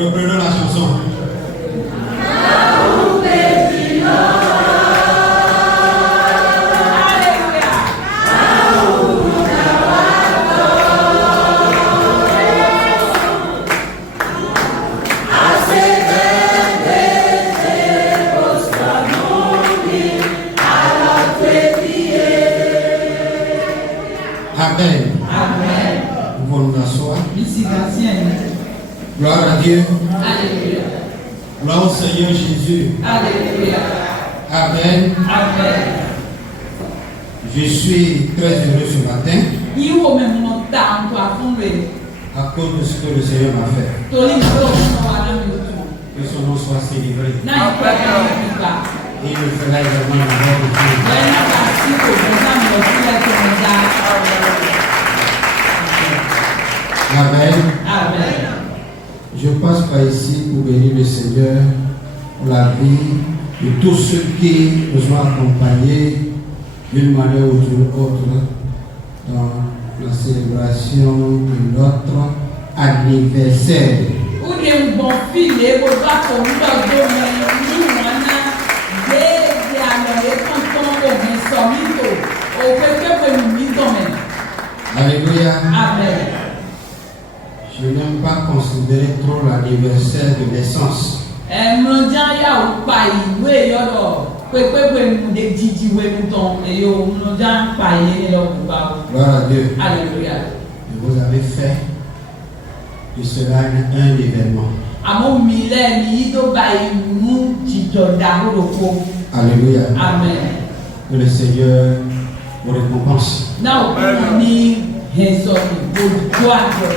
Reprenons la chanson. Amen. Amen. Nous allons nous asseoir. Gloire à Dieu. Alléluia. Gloire au Seigneur Jésus. Alléluia. Amen. Amen. Je suis très heureux ce matin Iwo même mon temps pour fondre. à cause de ce que le Seigneur m'a fait. Toli mo no wa na mi otu. Que son nom soit célébré. Na ipo ka mi ba. Et il le fera également dans la gloire de Dieu. Na ka si ko na mi o ti la ke mo da. Amen. Amen. Je passe par ici pour bénir le Seigneur pour la vie de tous ceux qui nous ont accompagnés d'une manière ou d'une autre dans la célébration de notre anniversaire. Ou de bon file ko ba ko ndo do me ni wana de ano e kon ko mi so mi to o pe pe mi to me. Alléluia. Amen. Je n'aime pas considérer trop l'anniversaire de naissance. Mlonja ya o pa iwe yodo pepepe mu de jiji we mu ton e yo mlonja pa ile lo ku ba. Gloire à Dieu. Alléluia. Et vous avez fait de cela un événement. Amo mi le ni do ba imu jijo da ho do ko. Alléluia. Amen. Que le Seigneur vous récompense. Na o ku ni heso ni bo do ajo.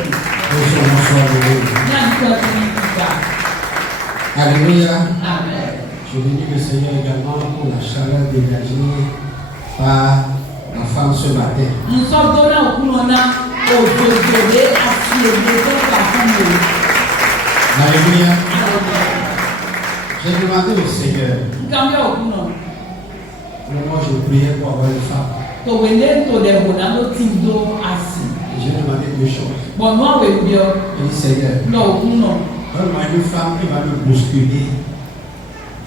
Que son nom soit loué. Na ni ko ni ba. Alléluia. Amen. Je bénis le Seigneur également pour la chaleur dégagée par la femme ce matin. Nso do na o ku no na o do de asi e do ka fun mi. Alléluia. J'ai demandé au Seigneur, Nkambe o ku no. moi je priais pour avoir une femme. To wende to de ho na do tin do asi. Et j'ai demandé deux choses. Bon, moi, oui, bien. J'ai dit, Seigneur, Non, non. donne-moi une femme qui va me bousculer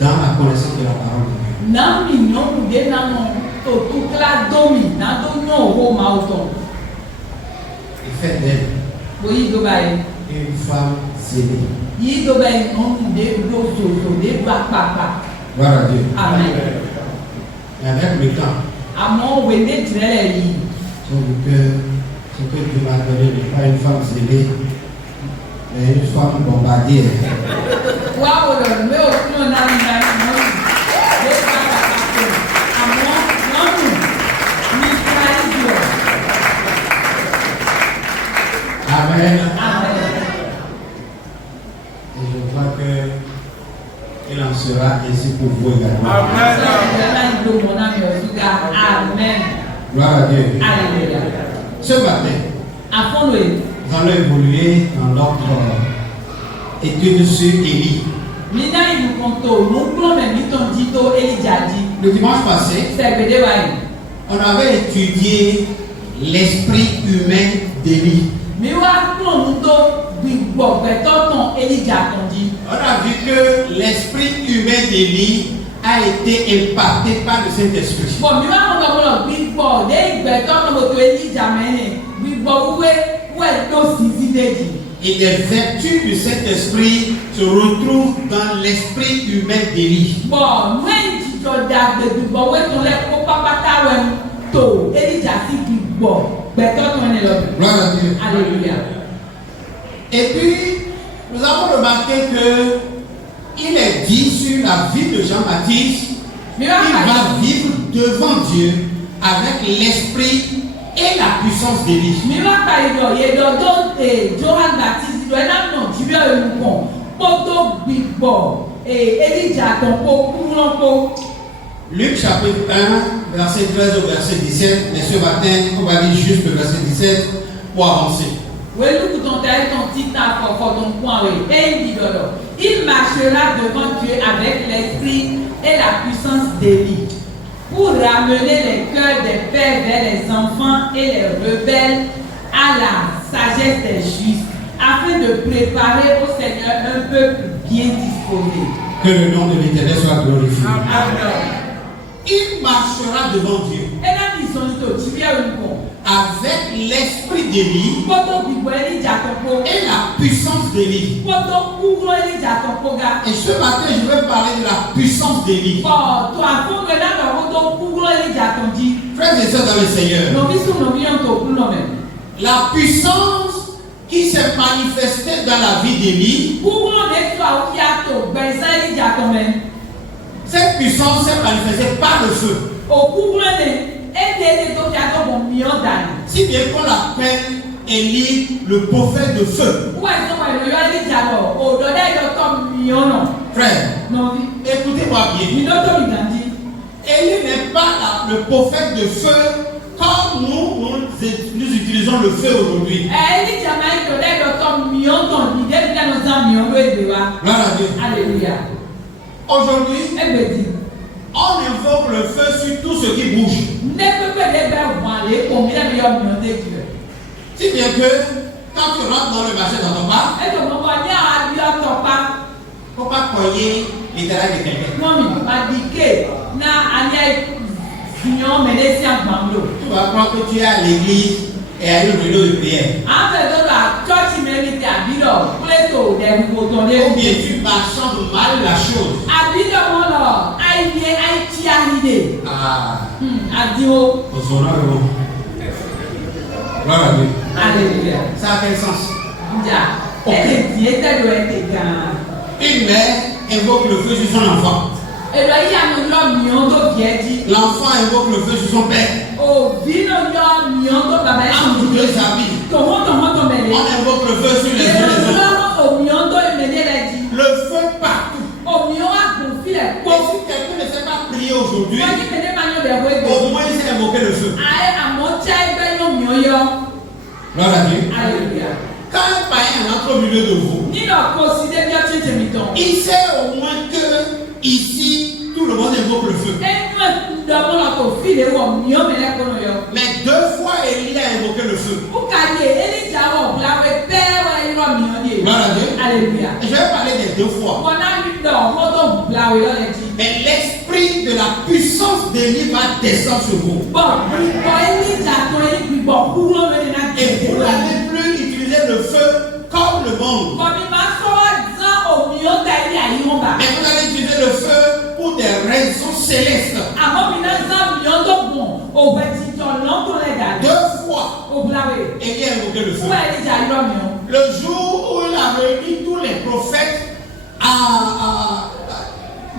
dans la connaissance de la parole de Dieu. Nami, non, de non, to tout la domi, na do non, ho mauton. Et faites d'elle Oui, do bay. une femme zélée. Yi do bay non de do so de ba papa. Gloire à Dieu. Amen. Et avec le temps, Amo wende trele yi. j'ai vu que ce que Dieu m'a donné n'est pas une femme zélée, mais une femme bombardière. Wa o do me o kuno na na no. De ba papa. Amo non. Mi traído. Amen. Amen. Et je crois que il en sera ainsi pour vous également. Amen. Gloire à Dieu. Alléluia. Ce matin, Afon we. nous allons évoluer dans notre étude sur Élie. Mina ibu konto, nous plombons miton dito Elijadi. Le dimanche passé, C'est bede wai. on avait étudié l'esprit humain d'Élie. Mi wa plomb to gbigbo peto ton Elijah tondi. On a vu que l'esprit humain d'Élie a été impacté par le Saint-Esprit. Bon, mi wa ko ko gbigbo de igbeto ton moto Elijah mene. Gbigbo we to sisi deji. Et les vertus du Saint-Esprit se retrouvent dans l'esprit humain d'Élie. Bon, nous jijo da gbigbo we ton le ko papata we to Elijah si gbigbo. Beto ton ne lo. Gloire à Dieu. Alléluia. Et puis, nous avons remarqué que il est dit sur la vie de Jean-Baptiste qu'il va vivre devant Dieu avec l'esprit et la puissance d'Élie. Mi wa ka ido ye do Johann Baptiste do na no jibio elukon poto gbigbo Elijah ton ko kunlonpo. Luc chapitre 1, verset 13 au verset 17. Mais ce matin, on va lire juste le verset 17 pour avancer. Il marchera devant Dieu avec l'esprit et la puissance d'Élie pour ramener les cœurs des pères vers les enfants et les rebelles à la sagesse des justes afin de préparer au Seigneur un peuple bien disposé. Que le nom de l'Éternel soit glorifié. Amen. Il marchera devant Dieu Et là, ils sont tous avec l'esprit d'Élie et la puissance d'Élie. Et ce matin, je vais parler de la puissance d'Élie. Frères et sœurs dans le Seigneur, la puissance qui s'est manifestée dans la vie d'Élie, cette puissance s'est manifestée par le feu. Si bien qu'on l'appelle Élie le prophète de feu. Frère, écoutez-moi bien. Élie n'est pas le prophète de feu comme nous utilisons le feu aujourd'hui. Gloire à Dieu. Alléluia. Aujourd'hui, on invoque le feu sur tout ce qui bouge. Si bien que quand tu rentres dans le marché dans ton bar, il ne faut pas cogner les terrains de quelqu'un. Tu vas croire que tu es à l'église et à une réunion de prière. Ou bien tu marchandes mal la chose. Gloire à Dieu. Alléluia. Ça a quel sens? Une mère invoque le feu sur son enfant. L'enfant invoque le feu sur son père. Entre deux amis, on invoque le feu sur les autres. Le feu partout. Et si quelqu'un ne sait pas prier aujourd'hui, au moins il sait invoquer le feu. Gloire à Dieu. Alléluia. Quand un païen entre au milieu de vous, il sait au moins que ici, tout le monde invoque le feu. Mais 2 fois, Élie a invoqué le feu. Gloire à Dieu. Alléluia. Et je vais parler des 2 fois. Mais l'esprit de la puissance d'Élie va descendre sur vous. Et vous n'allez plus utiliser le feu comme le monde. Mais vous allez utiliser le feu pour des raisons célestes. 2 fois, Élie a invoqué le feu. Le jour où il a réuni tous les prophètes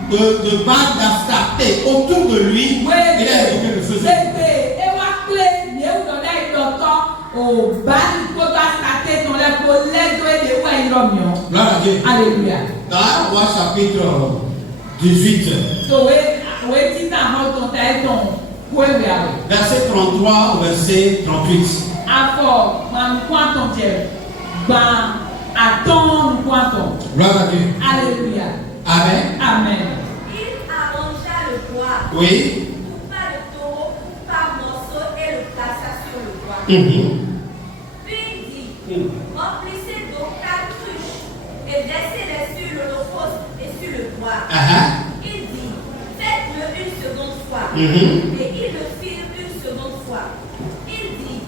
de Baal d'Astarté autour de lui, il a invoqué le feu. Gloire à Dieu. Alléluia. Dans 1 Roi chapitre 18, verset 33 au verset 38. Gloire à Dieu. Alléluia. Amen. Amen. Il arrangea le bois, Oui. coupa le taureau par morceaux et le plaça sur le bois. Puis il dit, remplissez d'eau 4 cruches et versez-les sur l'holocauste et sur le bois. Il dit, faites-le une seconde fois. Et ils le firent une seconde fois. Il dit,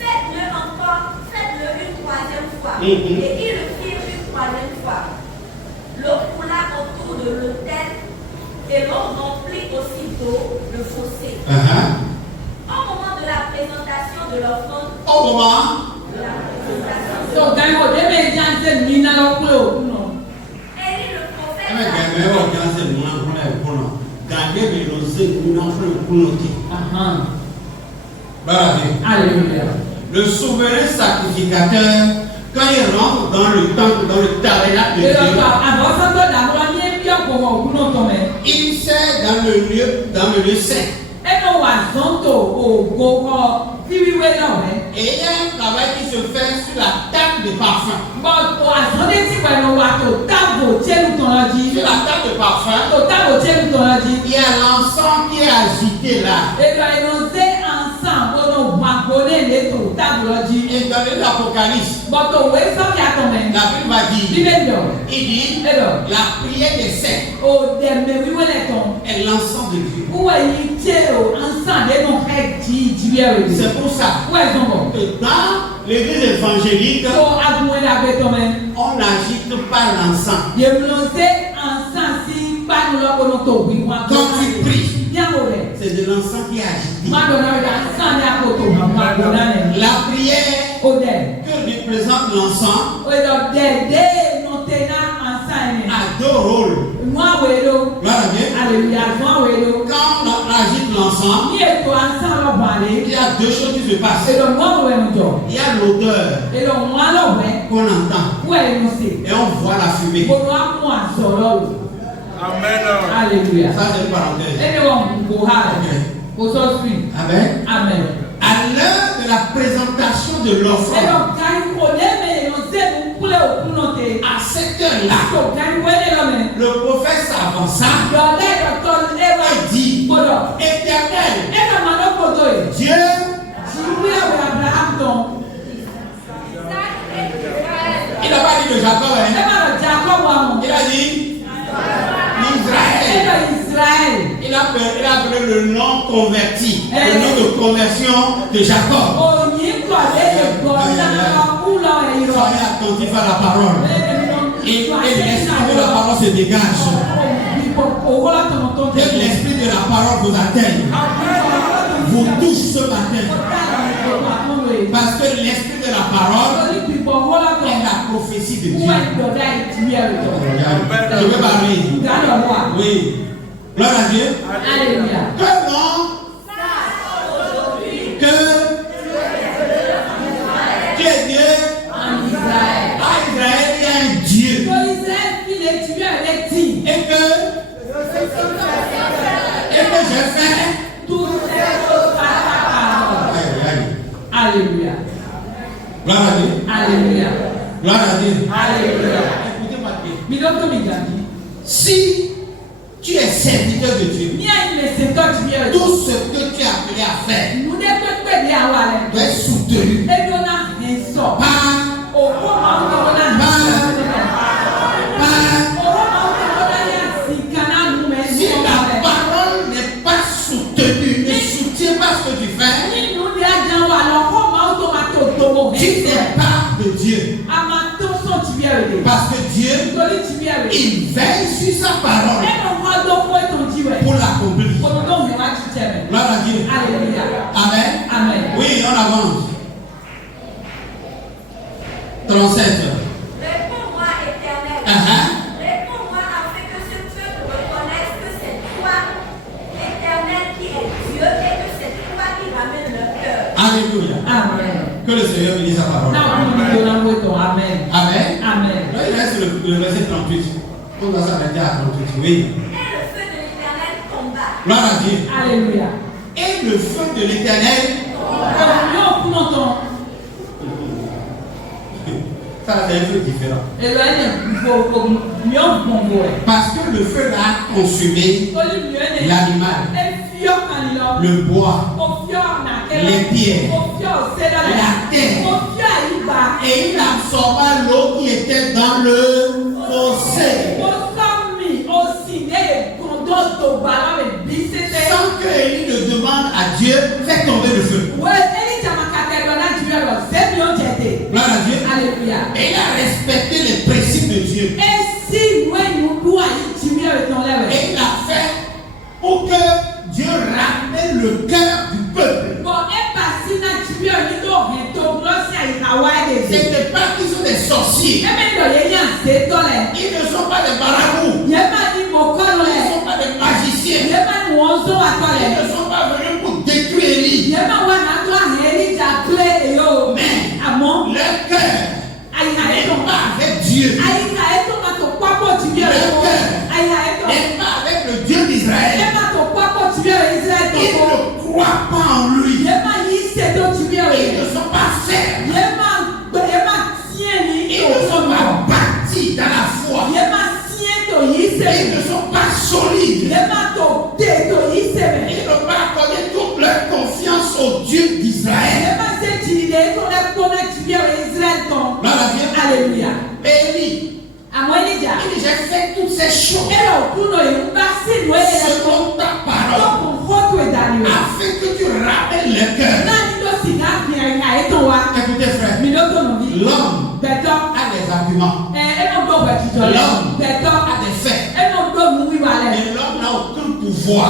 faites-le encore, faites-le une troisième fois. Et ils le firent une troisième fois. L'eau coula autour de l'autel et l'on remplit aussitôt le fossé. Au moment de la présentation de l'offrande, Au moment de la présentation de So, then what they may just say, Nina, no, no. Élie le prophète Gloire à Dieu. Alléluia. Le souverain sacrificateur, quand il rentre dans le temple, dans le tabernacle de Dieu, il sert dans le lieu saint. Et il y a un travail qui se fait sur la table de parfum. Sur la table de parfum, il y a l'encens qui est agité là. Et dans dans l'Apocalypse, But the way some gentlemen, la Bible va dire, il dit, la prière des saints est l'encens de Dieu. C'est pour ça que dans l'église évangélique, on n'agite pas l'encens. Quand tu pries, c'est de l'encens qui est agité. La prière que représente l'encens a deux rôles. Gloire à Dieu. Quand on agite l'encens, il y a deux choses qui se passent. Il y a l'odeur qu'on entend et on voit la fumée. Amen. Alléluia. Ça c'est une parenthèse. Amen. Amen. À l'heure de la présentation de l'offrande, à cette heure-là, le prophète s'avança et dit, Éternel, Dieu, il n'a pas dit de Jacob, hein? Il a dit Israël. Il a appelé le nom converti, le nom de conversion de Jacob. Soyez attentifs à la parole. Et l'esprit de la parole se dégage. Et l'esprit de la parole vous atteigne. Vous touche ce matin. Parce que l'esprit de la parole est la prophétie de Dieu. Je veux parler. Oui. Gloire à Dieu. Alléluia. Que non. Que Dieu est Dieu. En Israël. À Israël, il y a un Dieu. Et que j'ai fait toutes ces choses par ta parole. Alléluia. Gloire à Dieu. Alléluia. Gloire à Dieu. Alléluia. Écoutez-moi bien. Si Si tu es serviteur de Dieu, tout ce que tu es appelé à faire doit être soutenu par si la parole n'est pas soutenue, ne soutient pas ce que tu fais, tu n'es pas de Dieu. Parce que Dieu, il veille sur sa parole pour l'accomplir. Gloire à Dieu. Alléluia. Amen. Amen. Oui, on avance. 37. Réponds-moi, Éternel. Réponds-moi afin que ce peuple reconnaisse que c'est toi, Éternel, qui est Dieu, et que c'est toi qui ramène leur cœur. Alléluia. Amen. Que le Seigneur bénisse sa parole. Amen. Amen. Amen. Là, il reste le verset 38. On doit s'arrêter à 38. Oui. Et le feu de l'Éternel tomba. Gloire à Dieu. Alléluia. Et le feu de l'Éternel. Ça, c'est un feu différent. Parce que le feu a consumé l'animal, le bois, les pierres, la terre. Et il absorba l'eau qui était dans le fossé. Sans que Élie ne demande à Dieu, fais tomber le feu. Gloire à Dieu. Alléluia. Et il a respecté les principes de Dieu. Et il a fait pour que Dieu ramène le cœur du peuple. Ce n'est pas qu'ils sont des sorciers. Ils ne sont pas des marabouts. Ils ne sont pas des magiciens. Ils ne sont pas venus pour détruire Élie. Mais leur cœur n'est pas avec Dieu. Leur cœur n'est pas avec le Dieu d'Israël. Ils ne croient pas en lui. Ils ne sont pas fermes. Ils ne sont pas bâtis dans la foi. Ils ne sont pas solides. Ils n'ont pas accordé toute leur confiance au Dieu d'Israël. ces choses selon ta parole, afin que tu rappelles le cœur. Écoutez frère, l'homme a des arguments, l'homme a des faits, mais l'homme n'a aucun pouvoir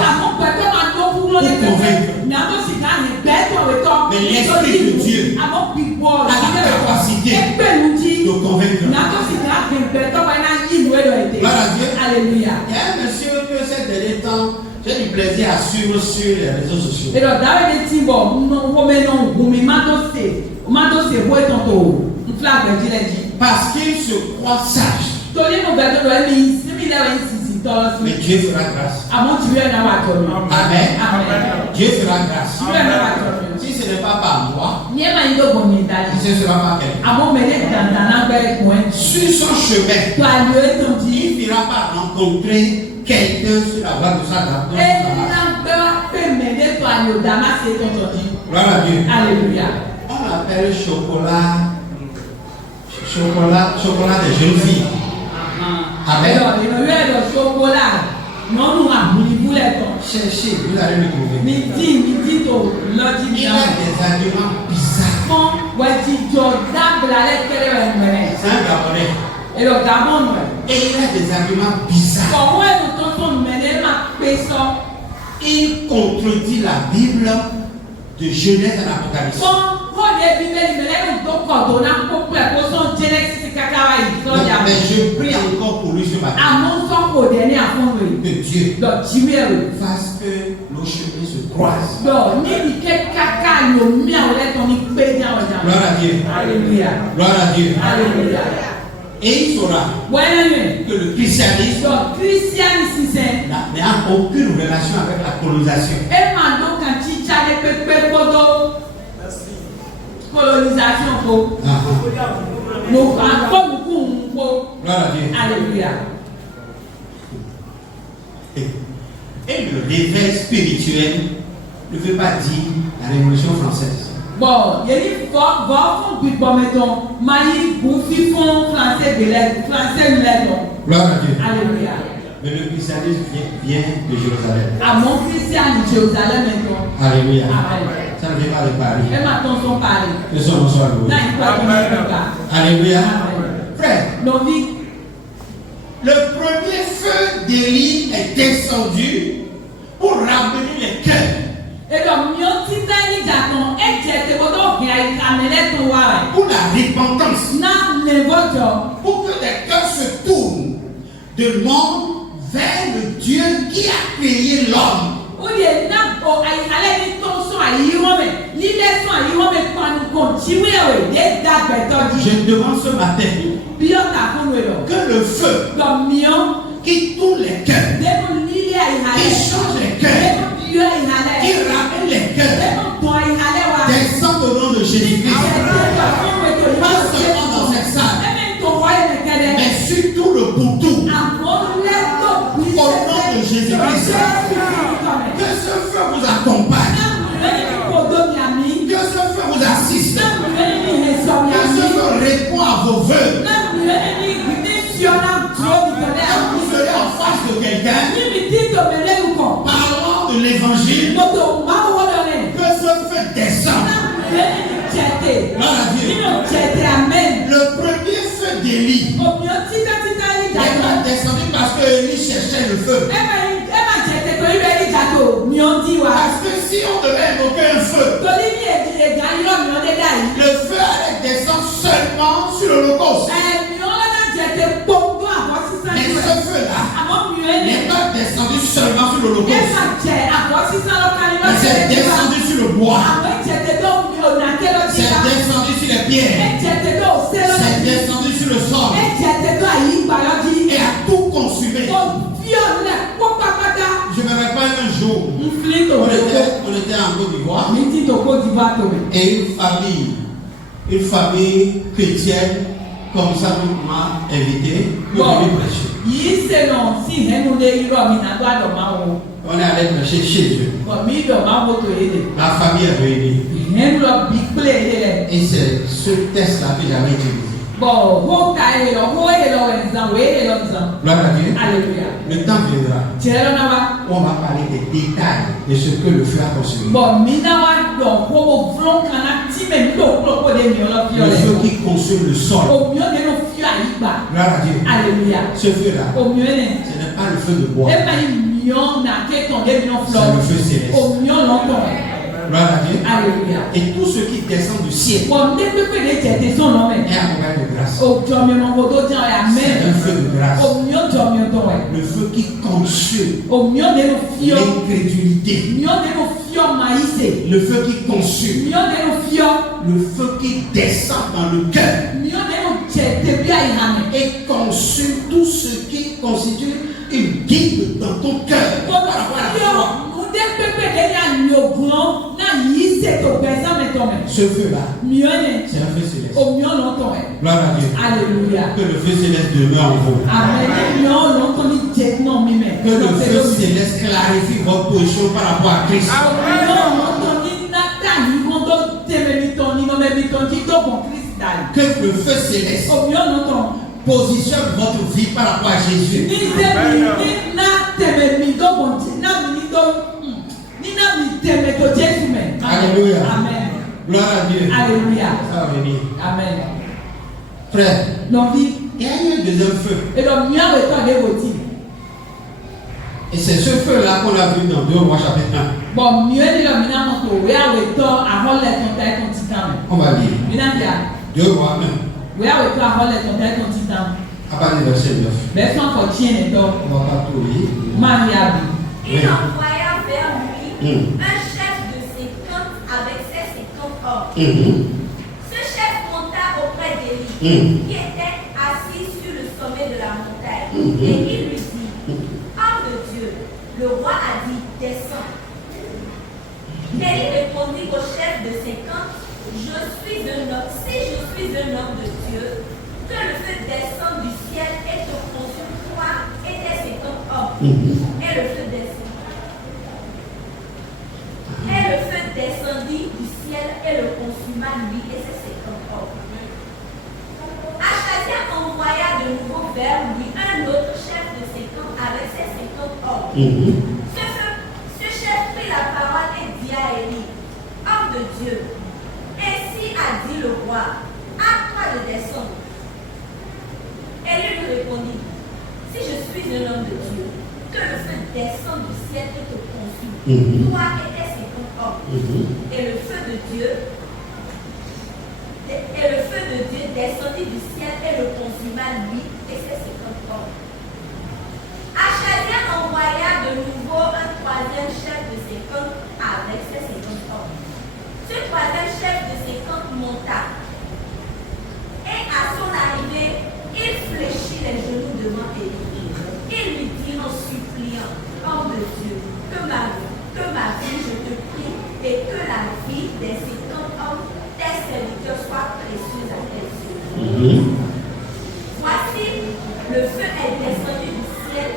pour convaincre. Mais l'Esprit de Dieu a la capacité de convaincre. Gloire à Dieu. Alléluia. Il y a un monsieur que ces derniers temps, j'ai du plaisir à suivre sur les réseaux sociaux. Parce qu'il se croit sage. Mais Dieu fera grâce. Amen. Dieu fera grâce. Si ce n'est pas par moi, ce ne sera pas quelqu'un. Sur son chemin, il ne finira pas rencontrer quelqu'un sur la voie de sa dame. Gloire à Dieu. Alléluia. On appelle chocolat des jeunes filles. Amen. Cherchez, vous allez le trouver. Il a des arguments bizarres. C'est un Gabonais. Et il a des arguments bizarres. Il contredit la Bible de Genèse à l'Apocalypse. Mais je prie encore pour lui ce matin. Que Dieu fasse que nos chemins se croisent. Gloire à Dieu. Alléluia. Gloire à Dieu. Alléluia. Et il saura que le christianisme n'a aucune relation avec la colonisation. Gloire à Dieu. Alléluia. Et le réveil spirituel ne veut pas dire la Révolution française. Bon, il y a une fois, mettons, Gloire à Dieu. Alléluia. Mais le christianisme vient de Jérusalem. À mon christian de Jérusalem, maintenant. Alléluia. Amen. Ça ne vient pas de Paris. Et maintenant, son Paris. Que son nom soit loué. Alléluia. Frère, le premier feu d'Élie est descendu pour ramener les cœurs. Et donc, pour la repentance. Pour que les cœurs se tournent de l'homme vers le Dieu qui a créé l'homme. Je demande ce matin que le feu qui tourne les cœurs, qui change les cœurs, qui ramène les cœurs, descende au nom de Jésus-Christ. Pas seulement dans cette salle, mais surtout le boutou. Au nom de Jésus-Christ. Que ce feu vous accompagne. Que ce feu vous assiste. Que ce feu répond à vos vœux. Quand vous serez en face de quelqu'un, parlant de l'évangile, que ce feu descende. Gloire à Dieu. Le premier feu d'Élie n'est pas descendu parce que Élie cherchait le feu. Parce que si on devait invoquer un feu, le feu allait descendre seulement sur l'Holocauste. Mais ce feu-là n'est pas descendu seulement sur l'Holocauste. Mais c'est descendu sur le bois. C'est descendu sur les pierres. C'est descendu sur le sol. Et a tout consumé. Je me rappelle un jour, on était en Côte d'Ivoire et une famille chrétienne comme ça m'a invité pour venir prêcher. On est allé prêcher chez eux. La famille est réunie. Et c'est ce texte-là que j'avais utilisé. Bon, gloire à Dieu. Alléluia. Le temps viendra. On va parler des détails de ce que le feu a consumé. Le feu qui consume le sol. Gloire à Dieu. Alléluia. Ce feu-là, ce n'est pas le feu de bois. C'est le feu céleste. Gloire à Dieu. Alléluia. Et tout ce qui descend du ciel est un moyen de grâce. C'est un feu de grâce. Le feu qui consume l'incrédulité. Le feu qui consume. Le feu qui descend dans le cœur. Et consume tout ce qui constitue une guide dans ton cœur. Par rapport à la foi. Ce feu-là, c'est un feu céleste. Gloire à Dieu. Alléluia. Que le feu céleste demeure en vous. Amen. Que le feu céleste clarifie votre position par rapport à Christ. Que le feu céleste positionne votre vie par rapport à Jésus. Alléluia. Amen. Gloire à Dieu. Alléluia. Ça va venir. Amen. Frère, il y a eu un deuxième feu. Et c'est ce feu-là qu'on a vu dans 2 Rois chapitre 1. On va lire. 2 Rois 1. À partir du verset 9. On va pas tout lire. Il envoya vers lui un chef de 50 avec ses 50 hommes. Ce chef monta auprès d'Élie, qui était assis sur le sommet de la montagne. Et il lui dit, homme de Dieu, le roi a dit, descends. Élie répondit au chef de 50, si je suis un homme de Dieu, que le feu descende du ciel et te consume toi et tes 50 hommes. Et le feu descendit du ciel et le consuma lui et ses 50 hommes. Achazia envoya de nouveau vers lui un autre chef de 50 avec ses 50 hommes. Ce chef prit la parole et dit à Élie, homme de Dieu, ainsi a dit le roi, à toi de descendre. Élie lui répondit, si je suis un homme de Dieu, que le feu descende du ciel et te consume, toi et tes 50 hommes. Et le feu de Dieu descendit du ciel et le consuma lui et ses 50 hommes. Achazia envoya de nouveau un troisième chef de 50 avec ses 50 hommes. Ce troisième chef de 50 monta. Et à son arrivée, il fléchit les genoux devant Élie. Il lui dit en suppliant, homme de Dieu, que ma vie, je te prie, et que la vie des 50 hommes, tes serviteurs, soit précieuse à tes yeux. Voici, le feu est descendu du ciel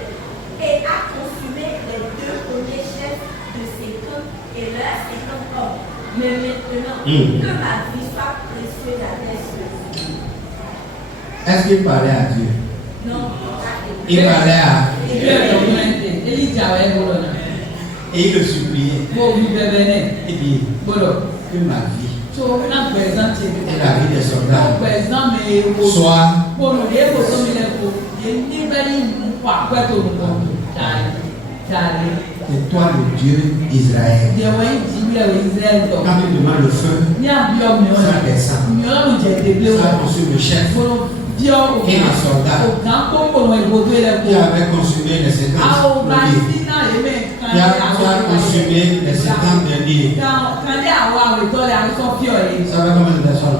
et a consumé les 2 premiers chefs de 50 et leurs 50 hommes. Mais maintenant, que ma vie soit précieuse à tes yeux. Est-ce qu'il parlait à Dieu? Non. Il parlait à... Et il le suppliait. Il dit, que ma vie et la vie des soldats soit... C'est toi le Dieu d'Israël. Quand tu demandes le feu, ça descend. Ça consume le chef et les soldats qui avaient consumé les 50 premiers. Qui a consumé les 50 derniers. Ça va combien de personnes?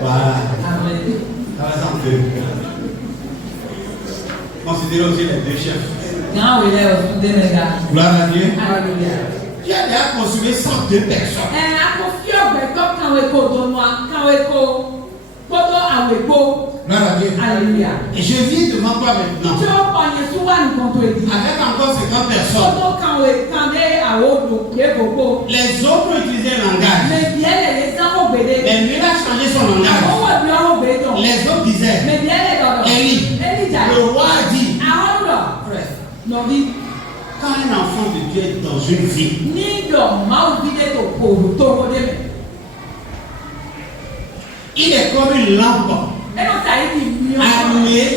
Voilà. Par exemple, considérez aussi les 2 chefs. Gloire à Dieu. Qui a déjà consumé 102 personnes. Alléluia. Et je viens devant toi maintenant. Avec encore 50 personnes. Les autres ont utilisé un langage. Mais lui a changé son langage. Les autres disaient, Élie, le roi a dit, quand un enfant de Dieu est dans une vie, il est comme une lampe allumée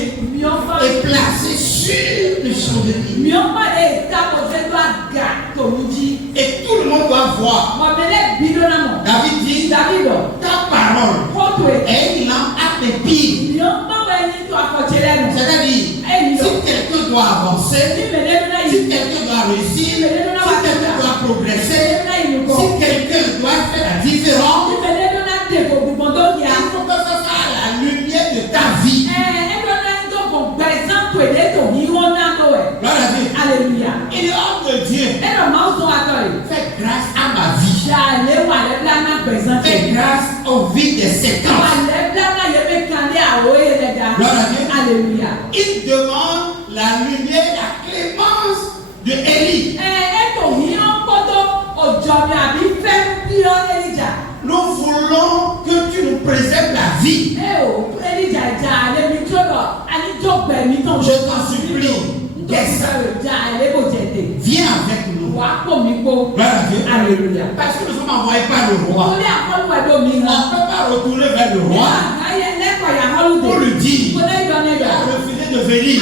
et placée sur le chandelier. Et tout le monde doit voir. David dit, ta parole est une lampe à tes pieds. C'est-à-dire, si quelqu'un doit avancer, si quelqu'un doit réussir, si quelqu'un doit progresser, si quelqu'un doit faire la différence, il faut que ce soit la lumière de ta vie. Alléluia. Il est homme de Dieu. Fais grâce à ma vie. Fais grâce aux vies des séquences. Alléluia. Il demande la lumière, la clémence de Élie. Nous voulons que tu nous préserves la vie. Je t'en supplie. Viens avec nous. Alléluia. Parce que nous sommes envoyés par le roi. On ne peut pas retourner vers le roi pour lui dire il a refusé de venir.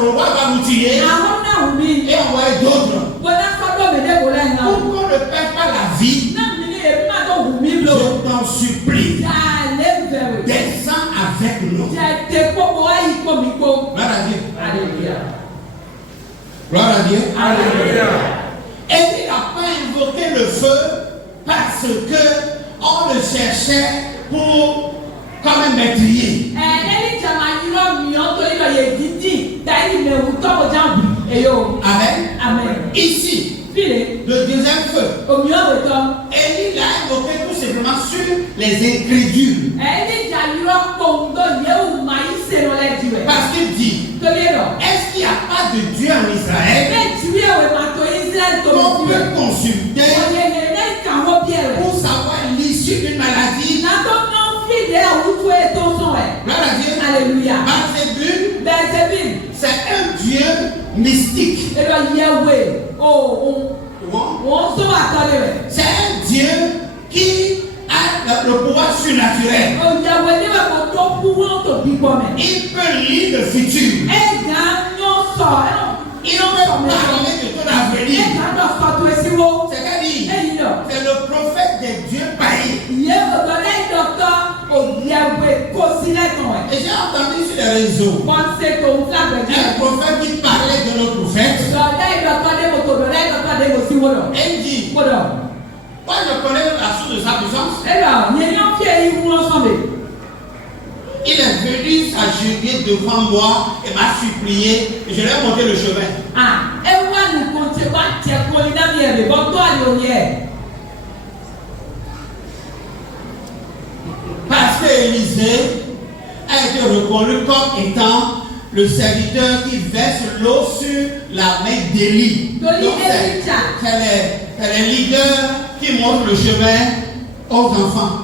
Le roi va nous tirer et envoyer d'autres. Pour qu'on ne perde pas la vie, je t'en supplie. Descends avec nous. Gloire à Dieu. Alléluia. Et il n'a pas invoqué le feu parce que on le cherchait pour comme un métrier. Amen. Ici, le deuxième feu. Élie l'a invoqué tout simplement sur les incrédules. Parce qu'il dit, est-ce qu'il n'y a pas de Dieu en Israël qu'on peut consulter pour savoir l'issue d'une maladie? Alléluia. Belzébul, c'est un Dieu mystique. C'est un Dieu qui a le pouvoir surnaturel. Il peut lire le futur. Il peut parler de ton avenir. C'est-à-dire, c'est le prophète des dieux païens. Et j'ai entendu sur les réseaux un prophète qui parlait de notre prophète. Et il dit, moi je connais la source de sa puissance. Il est venu s'agenouiller devant moi et m'a supplié. Et je lui ai montré le chemin. Parce que Élisée a été reconnu comme étant le serviteur qui verse l'eau sur la main d'Élie. Donc c'est les leaders qui montrent le chemin aux enfants.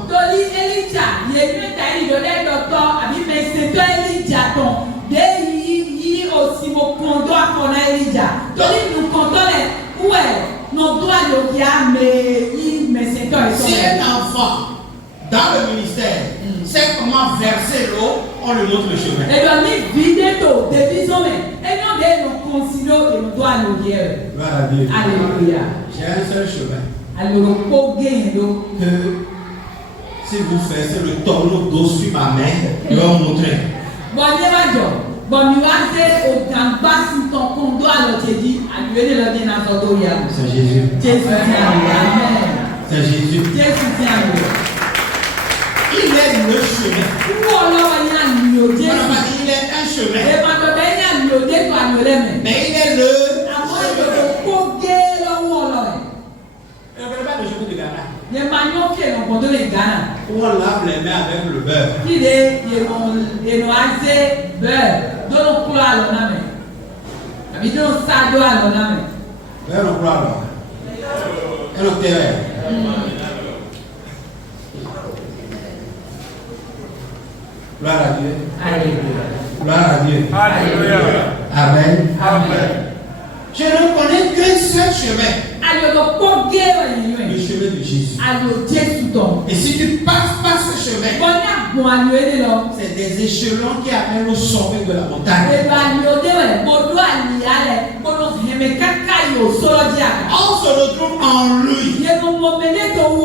Si un enfant dans le ministère sait comment verser l'eau, on lui montre le chemin. Alléluia. J'ai un seul chemin. Que si vous faites le tonneau d'eau sur ma main, je vais vous montrer. C'est Jésus. C'est Jésus. Il est le chemin. Il est un chemin. Mais il est le chemin. Ne connais pas le chemin de Ghana. Où on lave les mains avec le beurre. Beurre au plat alors. Et le terrain. Gloire à Dieu. Gloire à Dieu. Amen. Je ne connais qu'un seul chemin. Le chemin de Jésus. Et si tu passes par ce chemin, c'est des échelons qui amènent au sommet de la montagne. On se retrouve en lui.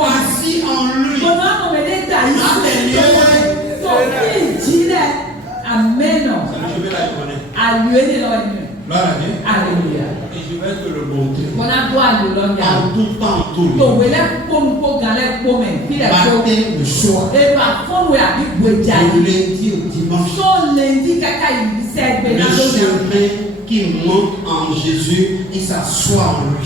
Assis en lui. Amen. C'est le chemin là, je connais. Gloire à Dieu. Alléluia. Et je vais te le montrer. En tout temps, en tout lieu. Matin, le soir. Du lundi au dimanche. Le chemin qui monte en Jésus, il s'assoit en lui.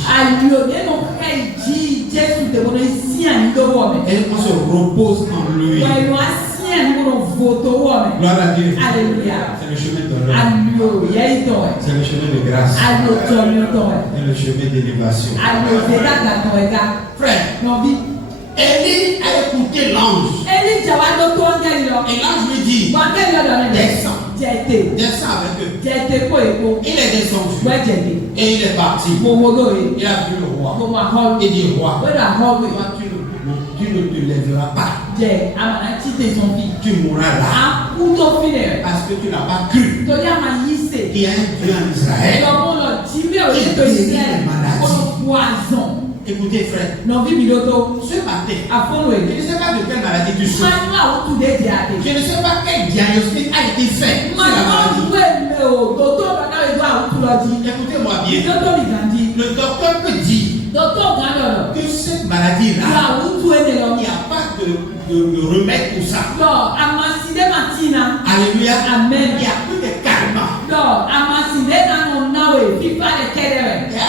Et on se repose en lui. Gloire à Dieu. Alléluia. C'est le chemin d'honneur. C'est le chemin de grâce. C'est le chemin d'élévation. Frère, Élie a écouté l'ange. Et l'ange lui dit, descends. Descends avec eux. Il est descendu. Et il est parti. Il a vu le roi. Il dit, roi, tu ne te lèveras pas. Tu mourras là. Parce que tu n'as pas cru. Il y a un Dieu en Israël. Écoutez frère, ce matin, je ne sais pas de quelle maladie tu souffres. Je ne sais pas quel diagnostic a été fait sur la maladie. Écoutez-moi bien. Le docteur peut dire que cette maladie-là, il n'y a pas de remède pour ça. Alléluia. Amen. Il n'y a plus de karma. Il y a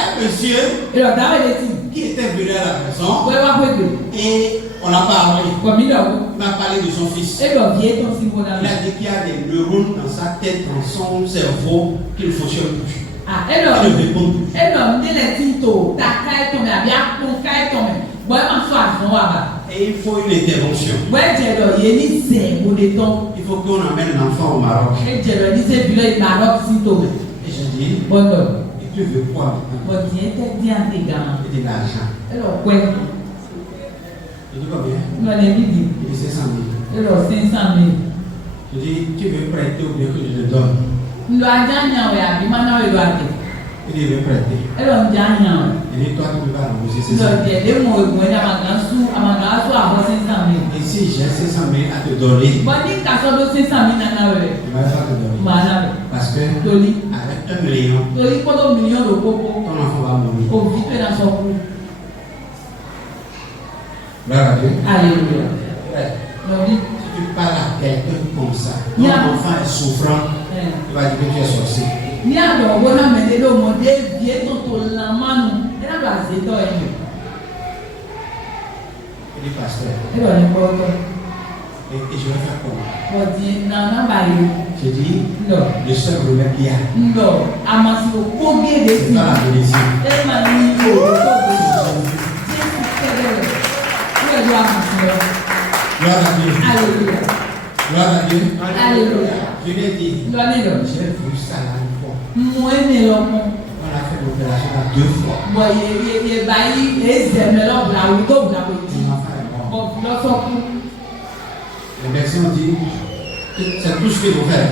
un monsieur qui était venu à la maison et on a parlé. Il m'a parlé de son fils. Il a dit qu'il y a des neurones dans sa tête, dans son cerveau qui ne fonctionnent plus. Il ne répond plus. Et il faut une intervention. Il faut qu'on amène l'enfant au Maroc. Et j'ai dit, et tu veux quoi maintenant? Il dit l'argent. Il dit combien? Il dit 500 000. Je dis, tu veux prêter ou bien que je te donne? Il dit, il veut prêter. Il dit, toi, tu vas rembourser 500 000. Et si j'ai 500 000 à te donner, il ne va pas te donner. Parce que avec 1 million, ton enfant va mourir. Gloire à Dieu. Alléluia. Si tu parles à quelqu'un comme ça, ton enfant est souffrant, il va dire que tu es sorcier. Il dit, pasteur, et je vais faire comment? Je dis, le seul remède qu'il y a, c'est pas la médecine. Gloire à Dieu. Alléluia. Gloire à Dieu. Alléluia. Je lui ai dit, j'ai vu ça là une fois. On a fait l'opération là 2 fois. L'enfant est mort. Les médecins ont dit, c'est tout ce qu'il faut faire.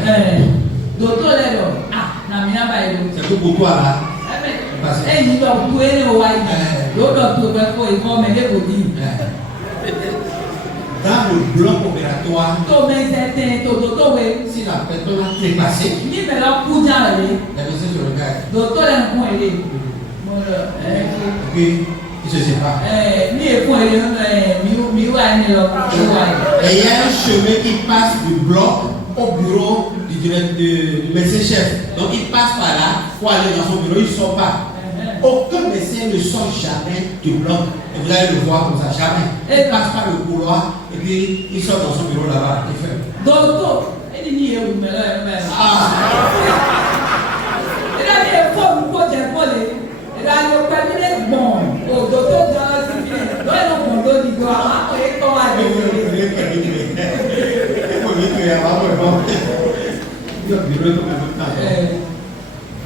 C'est tout pour toi là. Dans le bloc opératoire, si la personne a trépassé, les médecins se regardent. Et il se sépare. Et il y a un chemin qui passe du bloc au bureau du médecin chef. Donc il passe par là pour aller dans son bureau, il ne sort pas. Aucun médecin ne sort jamais du bloc. Et vous allez le voir comme ça, jamais. Il passe par le couloir et puis il sort dans son bureau là-bas. Il fait.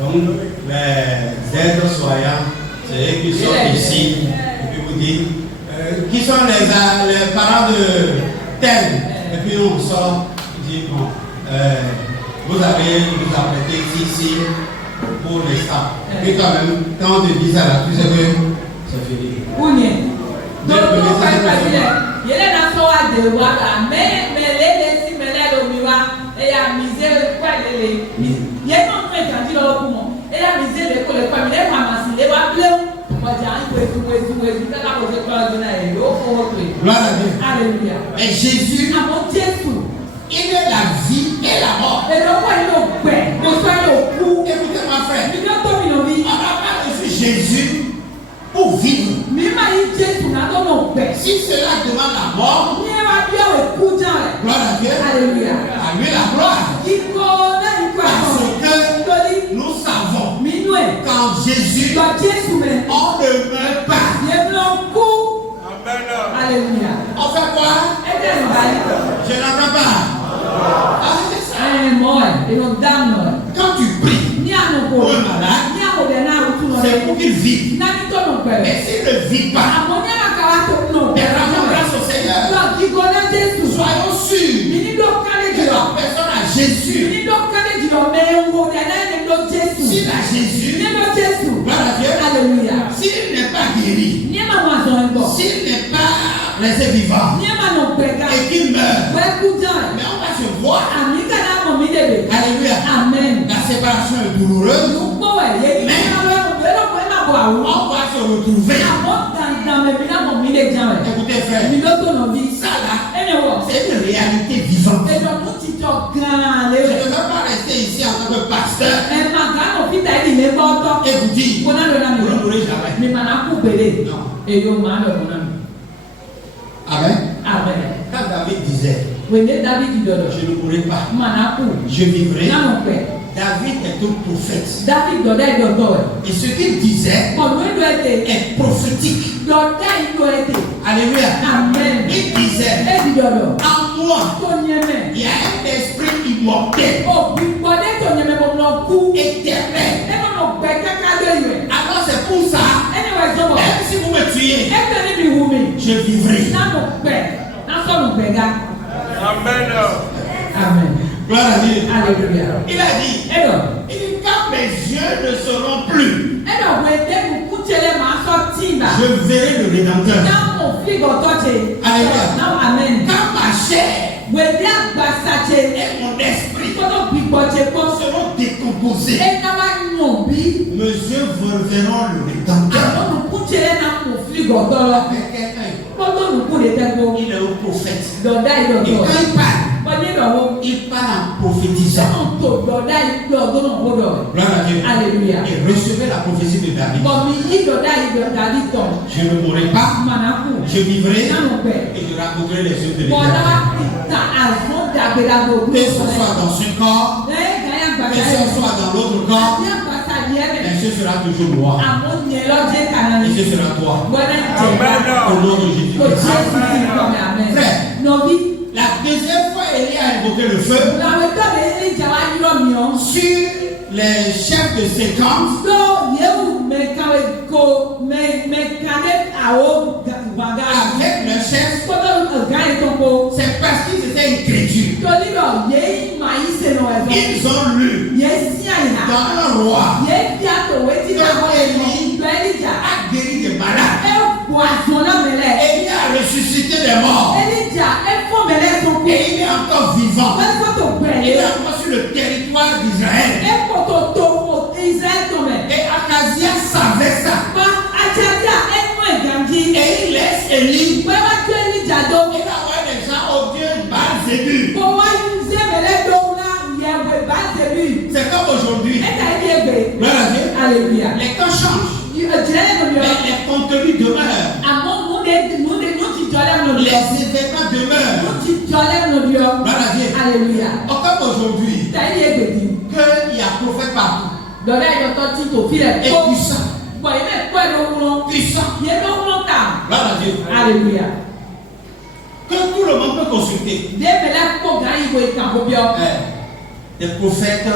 Donc, les aides soignants, c'est eux qui sont ici, et puis vous dites, qui sont les parents de tel, et puis on sort, on dit, bon, vous avez vous apprêtez ici pour les staffs. Et quand même, quand on te dit ça là, tu sais que c'est fini. Oui, donc, il y a des enfants à devoir, mais les et a misé quoi les il y a un truc qui dit là pour et a misé les quoi les familles les ramasser les va bleu moi j'ai un peu ça la cause de la donner gloire à Dieu. Alléluia. Et Jésus à mon Jésus il est la vie et la mort. Et donc il est au paix au soin au cou. Écoutez ma frère, il doit tomber dans vie. On n'a pas reçu Jésus pour vivre. Mais ma Jésus n'a pas non paix. Si cela demande la mort, gloire à Dieu. Alléluia. À lui la gloire. Parce que nous savons qu'en Jésus, on ne meurt pas. Alléluia. On fait quoi? Je n'entends pas. Quand tu pries pour un malade, c'est pour qu'il vive. Et s'il ne vit pas, grâce au Seigneur, soyons sûrs que la personne a Jésus. S'il a Jésus, gloire à Dieu. S'il n'est pas guéri, s'il n'est pas resté vivant et qu'il meurt, mais on va se voir. Alléluia. Amen. La séparation est douloureuse, mais on va se retrouver. Écoutez frère, ça là, c'est une réalité vivante. Je ne veux pas rester ici en tant que pasteur et vous dire, vous ne mourrez jamais. Non. Amen. Quand David disait, je ne mourrai pas, je vivrai. David est un prophète. Et ce qu'il disait est prophétique. Alléluia. Amen. Il disait, en moi, il y a un esprit immortel, éternel. Alors c'est pour ça, même si vous me tuez, je vivrai. Amen. Gloire à Dieu. Alléluia. Il a dit, quand mes yeux ne seront plus, je verrai le Rédempteur. Alléluia. Quand ma chair et mon esprit seront décomposés, mes yeux verront le Rédempteur. Avec quelqu'un, il est un prophète. Et quand il parle en prophétisant. Gloire à Dieu. Alléluia. Et recevez la prophétie de David. Je ne mourrai pas, je vivrai et je raconterai les œuvres de l'Éternel. Que ce soit dans ce corps, que ce soit dans l'autre corps, mais ce sera toujours moi. Et ce sera toi. Au nom de Jésus. Frère, la deuxième fois, Élie a invoqué le feu sur les chefs de séquence. Avec le chef, c'est parce qu'ils étaient incrédules. Ils ont lu dans un roi que Élie a guéri des malades. Élie a ressuscité des morts. Et il est encore vivant. Il est encore sur le territoire d'Israël. Et Akazia savait ça. Et il laisse Élie. Il a envoyé des gens au Dieu Baal-Zébul. C'est comme aujourd'hui. Alléluia. Les temps changent. contenu demeure. Les événements demeurent. Gloire à Dieu. Alléluia. Comme aujourd'hui, T'as dit qu'il y a prophète partout. Et puissant. Puissant. Gloire à Dieu. Alléluia. Que tout le monde peut consulter. Des prophètes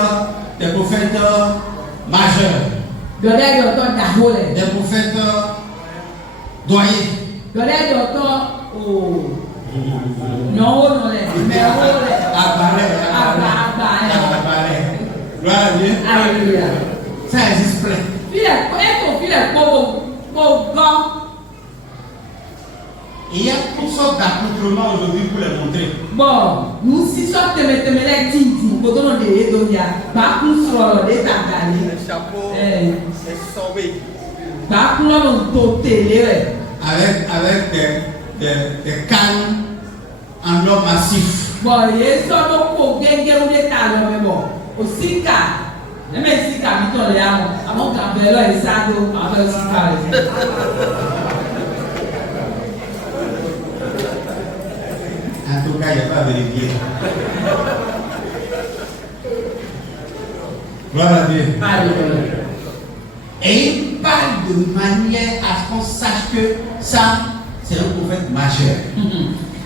majeurs. Des prophètes doyens. Gloire à Dieu. Alléluia. Ça existe plein. Il y a toutes sortes d'accoutrements aujourd'hui pour les montrer. Bon, nous si sommes les titi, nous devons les donner. Par contre, les tagalis. Les chapeaux, les sorbets. Par contre, on télé. Avec des cannes en or massif. Bon, il y a ça pour gagner ou des talons, mais bon, aussi car. Les mecs, si car ils t'ont les amants, avant qu'un bel et ça, avec aussi car. En tout cas, il n'y a pas à vérifier. Gloire à Dieu. Alléluia. Et il parle de manière à ce qu'on sache que ça, c'est un prophète majeur.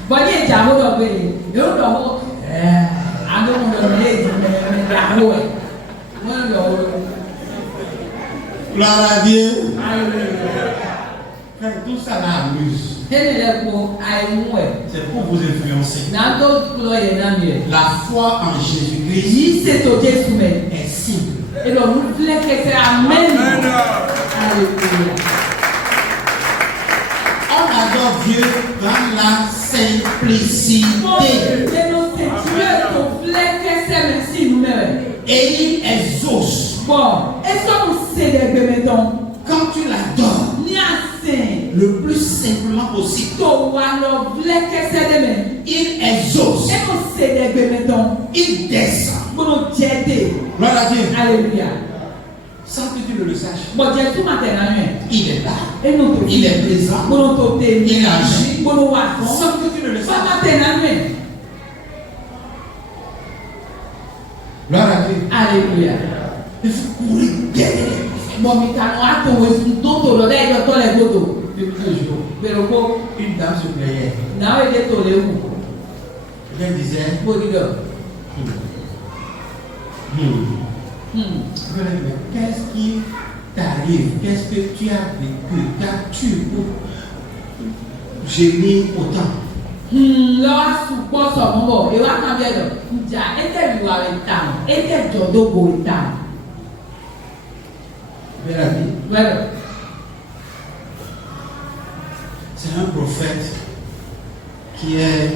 Bon, il y a déjà un autre pays. Il y a un autre. Gloire à Dieu. Alléluia. Tout ça m'amuse. C'est pour vous influencer. La foi en Jésus-Christ est simple. Et donc, nous voulons que c'est Amen. Alléluia. On adore Dieu dans la simplicité. Et il exauce. Bon, est-ce que vous savez maintenant? Quand tu l'adores le plus simplement possible, il exauce. Il descend. Gloire à Dieu. Alléluia. Sans que tu ne le saches. Bon, Dieu, tout matin, Il est là. il est présent. Il agit. Sans que tu ne le saches. Gloire à Dieu. Alléluia. Il faut courir derrière. Bon, mais quand on a tout, tout le monde est dans les photos. Une dame se plaignait. Elle disait, mais qu'est-ce qui t'arrive? Qu'est-ce que tu as vécu? Qu'as-tu pour gémir autant? C'est un prophète qui est.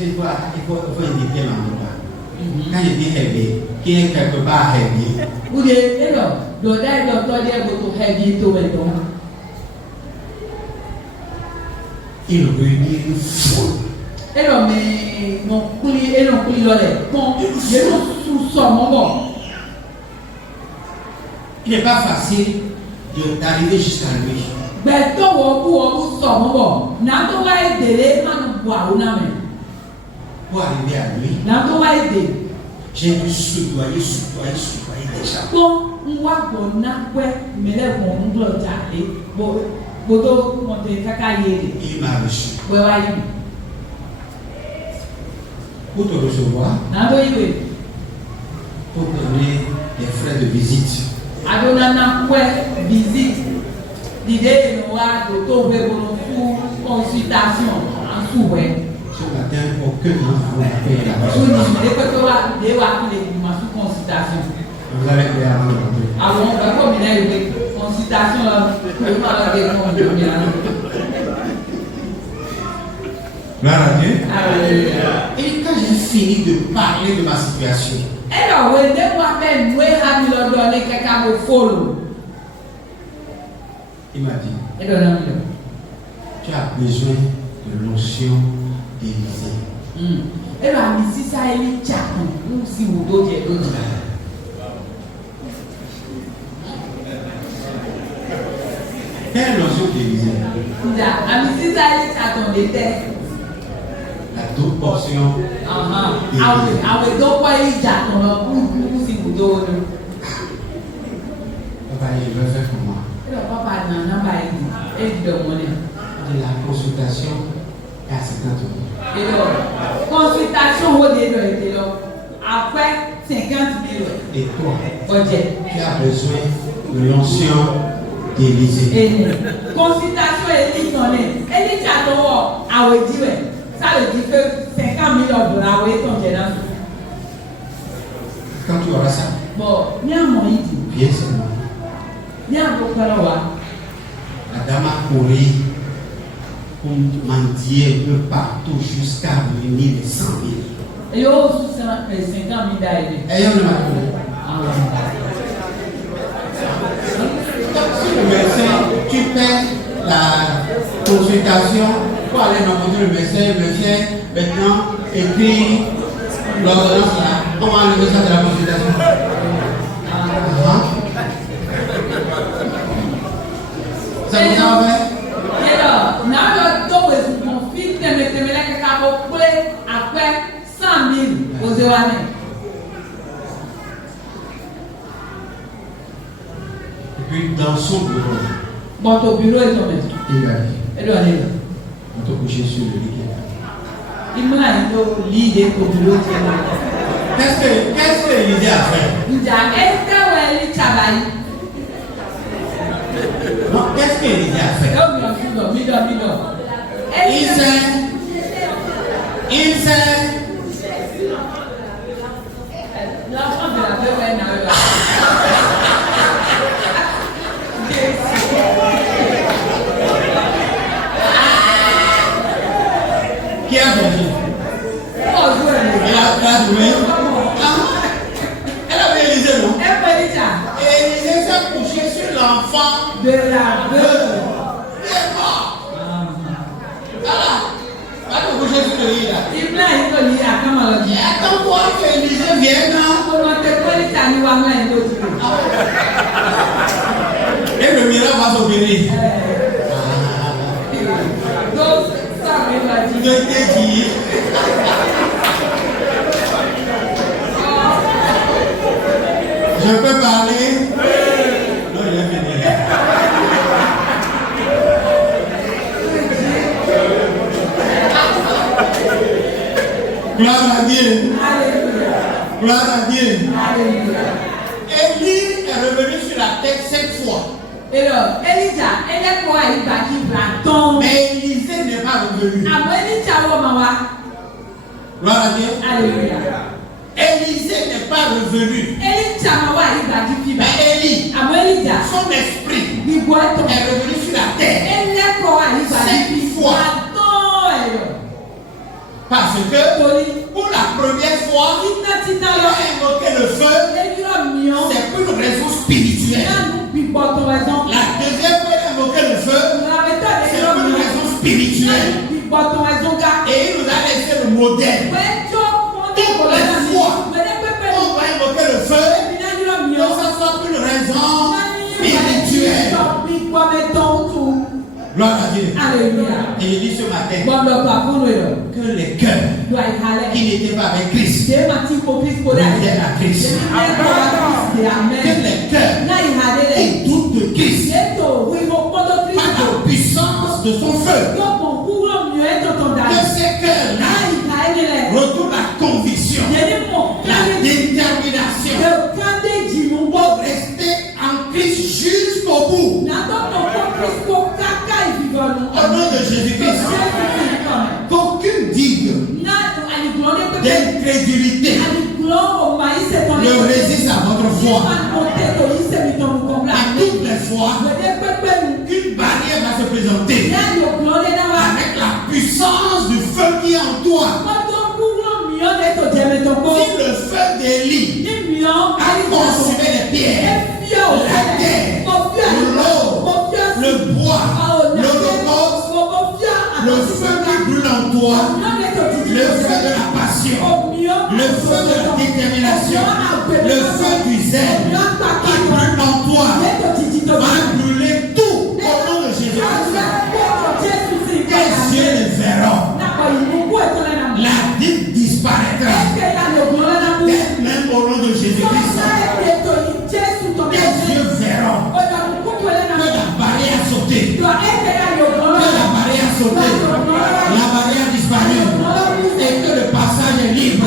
Il faut indiquer l'endroit. Quand il dit heavy, qui est quelque part heavy. Il réunit une foule. Il n'est pas facile d'arriver jusqu'à lui. Pour arriver à lui, j'ai dû soudoyer déjà. Il m'a reçu. Pour te recevoir, pour donner des frais de visite. Ce matin, aucun d'entre vous n'a payé la reçu. Vous allez payer avant de rentrer. Gloire à Dieu. Et quand j'ai fini de parler de ma situation, il m'a dit, tu as besoin de l'onction d'Élisée. Quelle notion d'Élysée. La double portion. Papa, je veux faire comment? De la consultation à 50 euros. Consultation au début, après 50 000 euros. Et toi, qui as besoin de l'onction d'Élysée. Consultation Élysée, Élysée a dit, ça veut dire que 50 000 dollars, oui, ton gérant. Quand tu auras ça, bon, il y a un moyen. Bien seulement. Il y a un peu de la dame a couru pour mendier un peu partout jusqu'à venir les 100 000. Et il y a aussi 50 000 d'aide. Et il y a un si le médecin, tu paies la consultation pour aller rencontrer le médecin maintenant écrit l'ordonnance là, on va enlever ça de la consultation. Ça vous en fait? Alors, now you're always confused them like a play après 100 000 aux Évanais. Et puis dans son bureau. Bon, ton bureau est tombé. Il a dit. Elle doit aller là. On te coucher sur le lit. Il m'a dit au lit de ton bureau. Qu'est-ce que l'idée a fait? Il a été où elle travaille. Non, qu'est-ce que l'idée a fait? Il sait. L'enfant de la veuve est là. Qui a fait? Elle a joué. Elle avait Élysée, non? Élysée s'est couché sur l'enfant de la veuve. Il est mort. Voilà. Va te coucher sur le lit là. Il m'a dit que l'île a comme on dit. Attends-toi que Élysée vienne. Et le miracle va s'opérer. Donc, ça m'a dit. Je t'ai dit. Je peux parler? Non, il est fini. Gloire à Dieu. Gloire à Dieu. Élie est revenu sur la tête 7 fois. Et alors, Elijah, elle est quoi? Il va qui tombe. Mais Élisée n'est pas revenu. Gloire à Dieu. Alléluia. Élisée n'est pas revenu. Mais Élie, son esprit est revenu sur la terre 7 fois. Parce que pour la première fois, il a invoqué le feu. C'est pour une raison spirituelle. La deuxième fois, il a invoqué le feu. C'est pour une raison spirituelle. Et il nous a laissé le modèle. Toutes les fois, on va invoquer le feu. Que ce soit pour une raison spirituelle. Gloire à Dieu. Alléluia. Et je dis ce matin que les cœurs qui n'étaient pas avec Christ reviennent à Christ. Que les cœurs qui doutent de Christ par la puissance de son feu. Que ces cœurs-là retrouvent la conviction, la détermination pour rester en Christ jusqu'au bout. Au nom de Jésus-Christ, qu'aucune digue d'incrédulité ne résiste à votre foi. À toutes les fois qu'une barrière va se présenter avec la puissance du feu qui est en toi. Si le feu d'Élie a consumé les pierres, la terre, l'eau, le bois, l'holocauste, le feu qui brûle en toi, le feu de la passion, le feu de la détermination, le feu du zèle qui brûle en toi, va brûler tout au nom de Jésus. la barrière sauté, la barrière disparue, et que le passage est libre.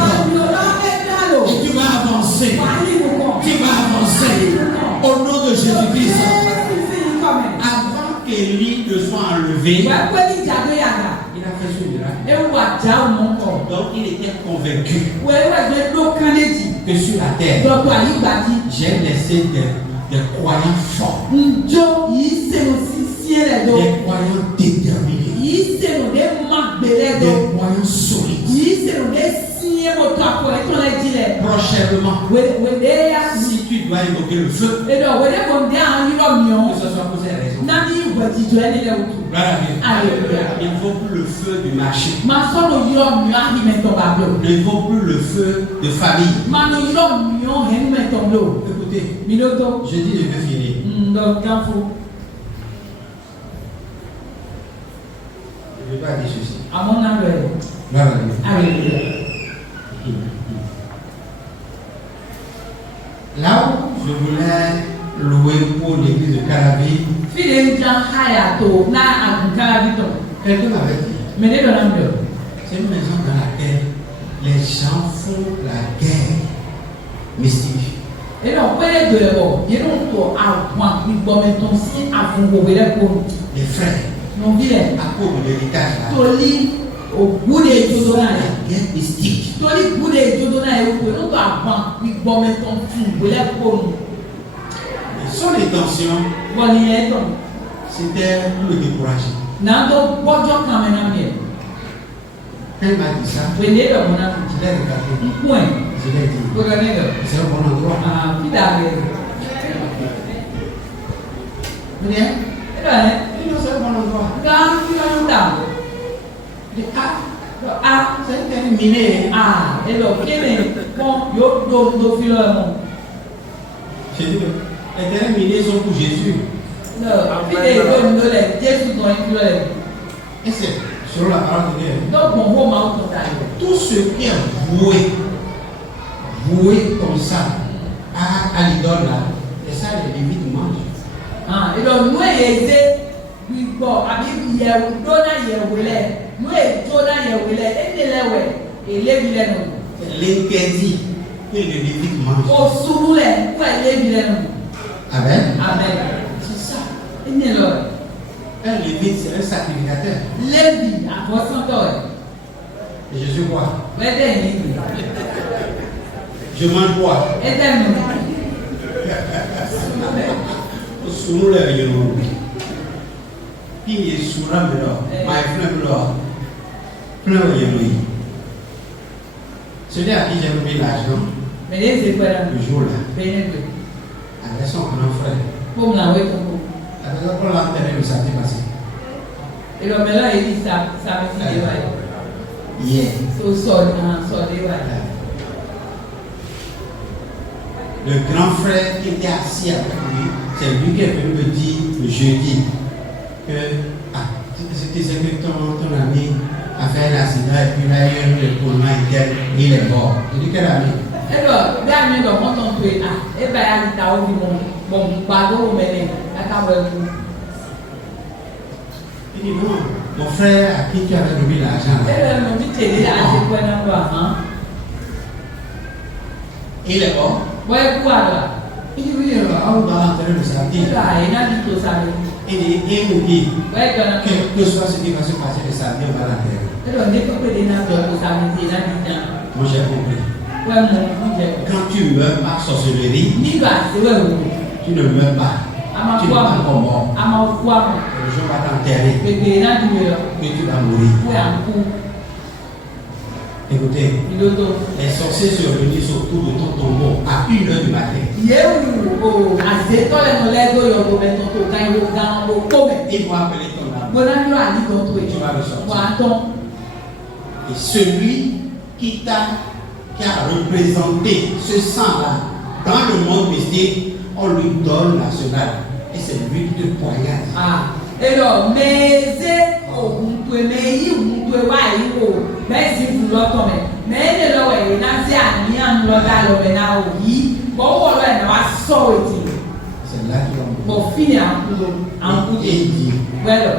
Et tu vas avancer. Tu vas avancer. Au nom de Jésus-Christ. Avant qu'Élie ne soit enlevé, il a fait ce miracle. Donc il était convaincu que sur la terre, j'ai laissé des croyants forts, des croyants déterminés, des croyants solides. Prochainement, si tu dois invoquer le feu, que ce soit pour ces raisons. Il ne faut plus le feu du marché. Il ne faut plus le feu de famille. Écoutez, je dis je vais finir. Je ne vais pas dire ceci. Là où je voulais louer pour l'église de Calabi, quelqu'un m'avait dit, c'est une maison dans laquelle les gens font la guerre mystique. Les frères, à cause de l'héritage là, au bout des choses, la guerre mystique. Son intention, c'était pour le décourager. Quand il m'a dit ça, je l'ai regardé. Je l'ai dit, c'est un bon endroit. Il dit, c'est un bon endroit. C'est terminé. J'ai dit, les terminés sont pour Jésus. Et c'est selon la parole de Dieu. Tout ce qui est voué comme ça à l'idole là, et ça les Lévites mangent. L'interdit que les Lévites mangent. Amen. C'est ça. Un Lévite, c'est un sacrificateur. Et Jésus boit. Je mange bois. Sous le yélo. Il est sous la mélodie. My friend, plein de yélo. Celui à qui j'ai remis l'argent, le jour là, avec son grand frère. Avec pour l'enterrer le samedi passé. Et le mélange, il dit ça me fait Yeah. Le grand frère qui était assis avec lui, c'est lui qui est venu me dire le jeudi que c'est que ton ami a fait un accident et puis là il y a eu le pulmon interne et il est mort. Je dis quel ami? Il dit non, mon frère à qui tu avais remis l'argent là. Il est mort. Il dit oui, on va l'enterrer le samedi. Il nous dit que soit ce qui va se passer le samedi, on va l'enterrer. Moi j'ai compris. Quand tu meurs par sorcellerie, tu ne meurs pas. Tu ne vas pas comme mort. Le jour va t'enterrer. Que tu vas mourir. Écoutez, les sorciers sont venus autour de ton tombeau à 1h du matin. Ils vont appeler ton âme. Tu vas le sortir. Et celui qui a représenté ce sang-là dans le monde mystique, on lui donne la sonate. Et c'est lui qui te poignarde. C'est là qu'il va mourir. Bon, fini en coup. Et il dit, Voilà.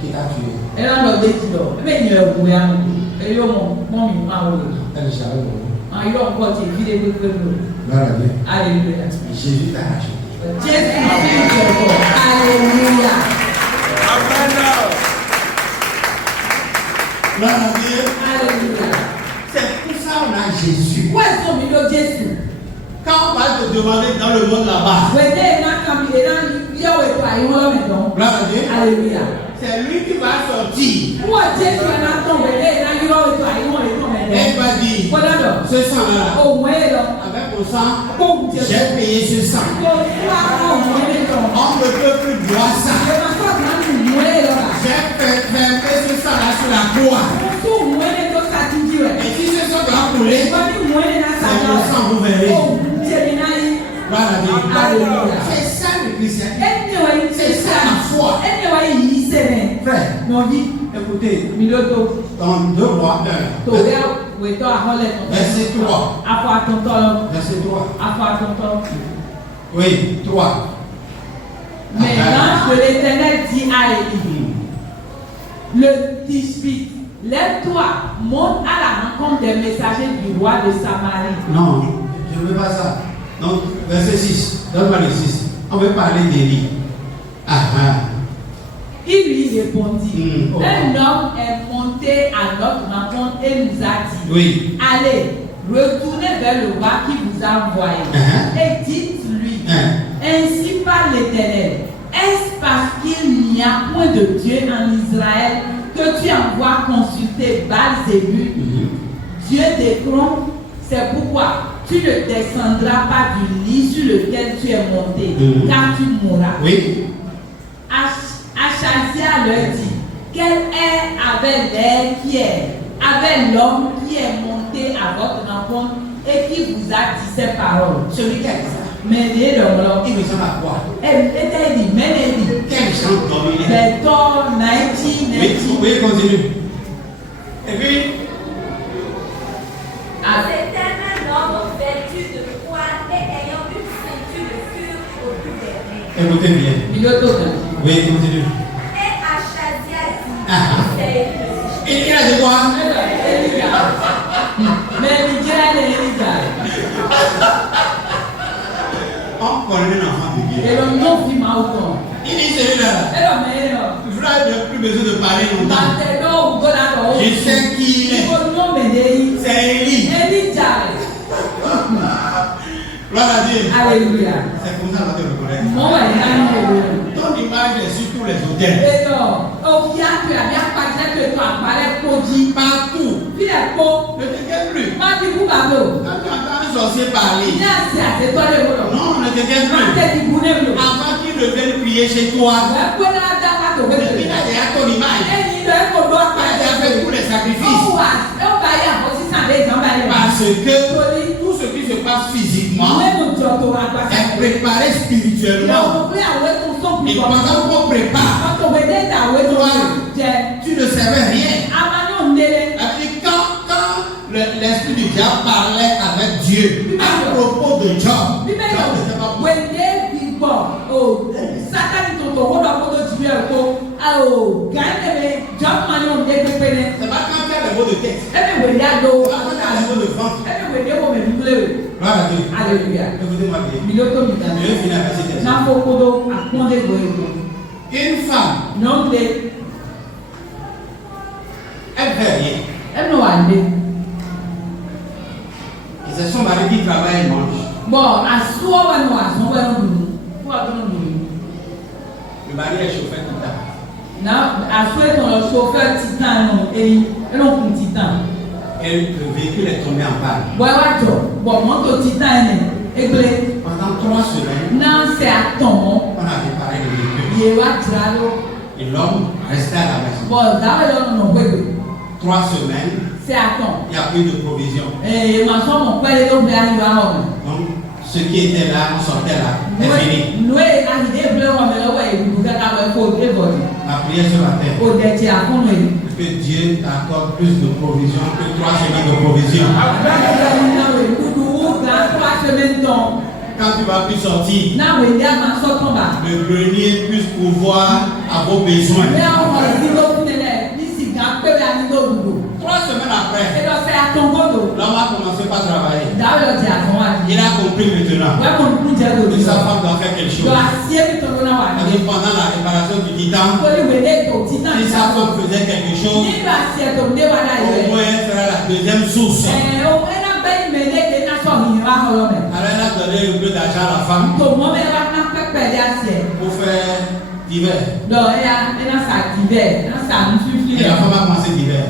qui t'a tué. Et là, on a dit, mais il y a un bouillon. Et il y a mon m'a oublié. Elle est chargée. Ah, il a encore été vidé de l'eau. Alléluia. Jésus t'a racheté. Jésus m'a fait Alléluia. Amen. Alléluia. C'est pour ça qu'on a Jésus. Où est-ce qu'on met le Jésus? Quand on va te demander dans le monde là-bas, Alléluia. c'est lui qui va sortir. Elle va dire, ce sang-là, avec mon sang, j'ai payé ce sang. On ne peut plus boire ça. J'ai fait ce sang-là sur la croix. Et si ce sang doit couler, c'est mon sang, vous verrez. Alléluia. C'est ça le christianisme. C'est ça la foi. Frère, écoutez, dans 2 Rois 1, verset 3. Verset 3. Oui, 3. Mais l'ange de l'Éternel dit à Élie, le Tishbite, lève-toi, monte à la rencontre des messagers du roi de Samarie. Non, je ne veux pas ça. Donc, verset 6. Donne-moi le 6. On veut parler d'Élie. Il lui répondit, Oh. un homme est monté à notre rencontre et nous a dit, Oui. allez, retournez vers le roi qui vous a envoyé et dites-lui, ainsi parle l'Éternel, est-ce parce qu'il n'y a point de Dieu en Israël que tu envoies consulter Baal-Zébul, Dieu d'Écron? C'est pourquoi tu ne descendras pas du lit sur lequel tu es monté, car tu mourras. Oui. Achazia leur dit, quel air avait l'air qui est, avec l'homme qui est monté à votre rencontre et qui vous a dit ces paroles? Celui qui a dit ça. Mais il me semble à quoi? Elle était dit, mais elle dit, quel chant dominé. Béton, Naïti, Oui, continue. Et puis, c'était un homme vêtu de poils et ayant une ceinture de fur au bout des reins. écoutez bien. Oui, continue. Et Achazia dit, c'est Élie le Tishbite. Et il a dit quoi? Mais il dit, On connaît un enfant de Dieu. et le nom fit ma autant. Il dit celui-là. Et le meilleur. Je n'ai plus besoin de parler longtemps. Je sais qui il est. C'est Élie. Gloire à Dieu. Alléluia. C'est comme ça qu'on te reconnaît. Mon Ton image est sur tous les hôtels. Partout. Ne t'inquiète plus. Quand tu entends un sorcier parler, non, ne t'inquiète plus. Avant qu'il ne vienne prier chez toi, il a déjà ton image. Il a déjà fait tous les sacrifices. Parce que tout ce qui se passe physiquement est préparé spirituellement. Et pendant qu'on prépare, toi, tu ne savais rien. Quand l'esprit du diable parlait avec Dieu à propos de Job, Job ne savait pas c'est pas quand tu as les mots de texte, c'est pas quand tu as les mots de vente. Gloire à Dieu. Alléluia. Écoutez-moi bien. Je vais finir avec cette question. Une femme, elle fait rien. Et c'est son mari qui travaille et mange. Le mari est chauffeur tout le temps. Et le véhicule est tombé en panne. Pendant 3 semaines, on avait parlé de véhicule. Et l'homme restait à la maison. 3 semaines, il n'y a plus de provision. Donc, ceux qui étaient là, on sortait là, c'est fini. La prière ce matin, que Dieu t'accorde plus de provision que 3 semaines de provision. quand tu vas plus sortir, na wende ama sɔtɔn ba. le grenier puisse pouvoir à vos besoins. 3 semaines après, l'homme a commencé par travailler. Il a compris maintenant que sa femme doit faire quelque chose. Pendant la réparation du titan, si sa femme faisait quelque chose, au moins elle sera la deuxième source. Alors elle a donné un peu d'argent à la femme pour faire divers. Et la femme a commencé divers.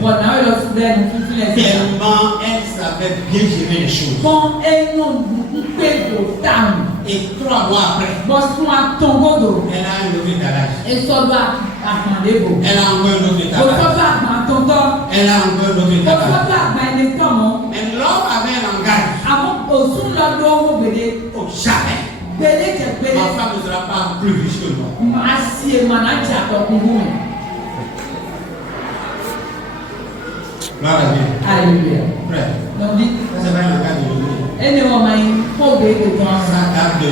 Tellement elle savait bien gérer les choses. Et 3 mois après, elle a un autre étalage. Elle a encore un autre étalage. Elle a encore un autre étalage. Et l'homme avait un langage. Oh, jamais. Ma femme ne sera pas plus riche que moi. Gloire à Dieu. Alléluia. Frère, Donc dites, c'est pas un langage d'aujourd'hui. ça date de...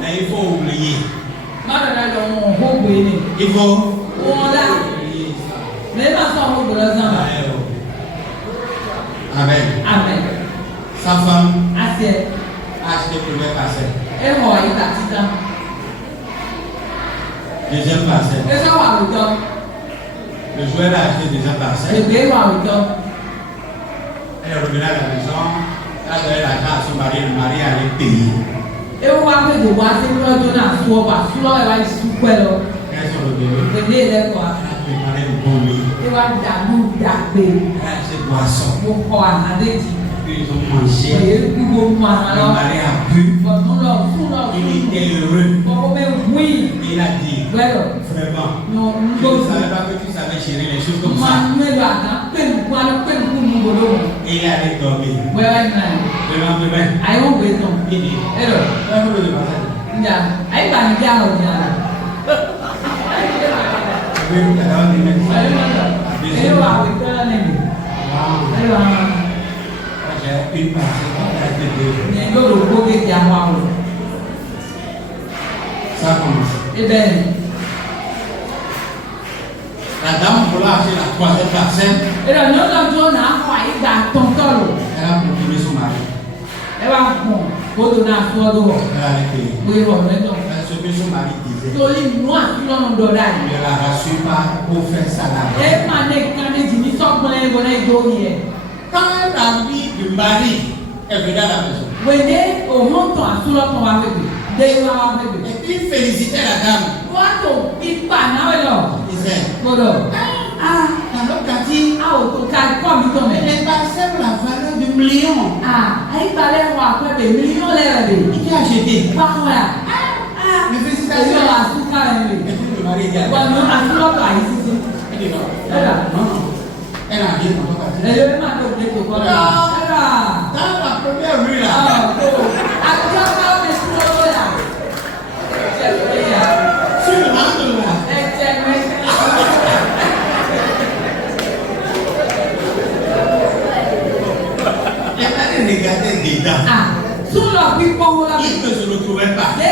Mais il faut oublier. Il faut oublier ça. Amen. Amen. Sa femme Assez. a acheté le premier parcelle. Deuxième parcelle. Le joueur a acheté deuxième parcelle. Elle est revenue à la maison. Elle a donné l'argent à son mari. Le mari allait payer. Elles sont revenues. Elle a préparé le bon lit. Elle a acheté boisson. Puis ils ont mangé. Le mari a bu. Il était heureux. Il a dit, vraiment, je ne savais pas que tu savais gérer les choses comme ça. Et il allait dormir. Le lendemain, il dit, j'ai une partie ça commence. Eh bien, la dame voulait acheter la troisième parcelle. Elle a procuré son mari. Elle allait payer. Ce que son mari disait, ne la rassure pas pour faire ça là-bas. Quand la vie du mari est venue à la maison, et puis il félicitait la dame. Il disait, les parcelles la valeur de millions. Il a acheté. Mais félicitations. Et puis le mari dit, non. Elle a dit, non. Dans la première rue là. Sur le ventre là. Elle allait regarder dedans. Il ne se retrouvait pas. Et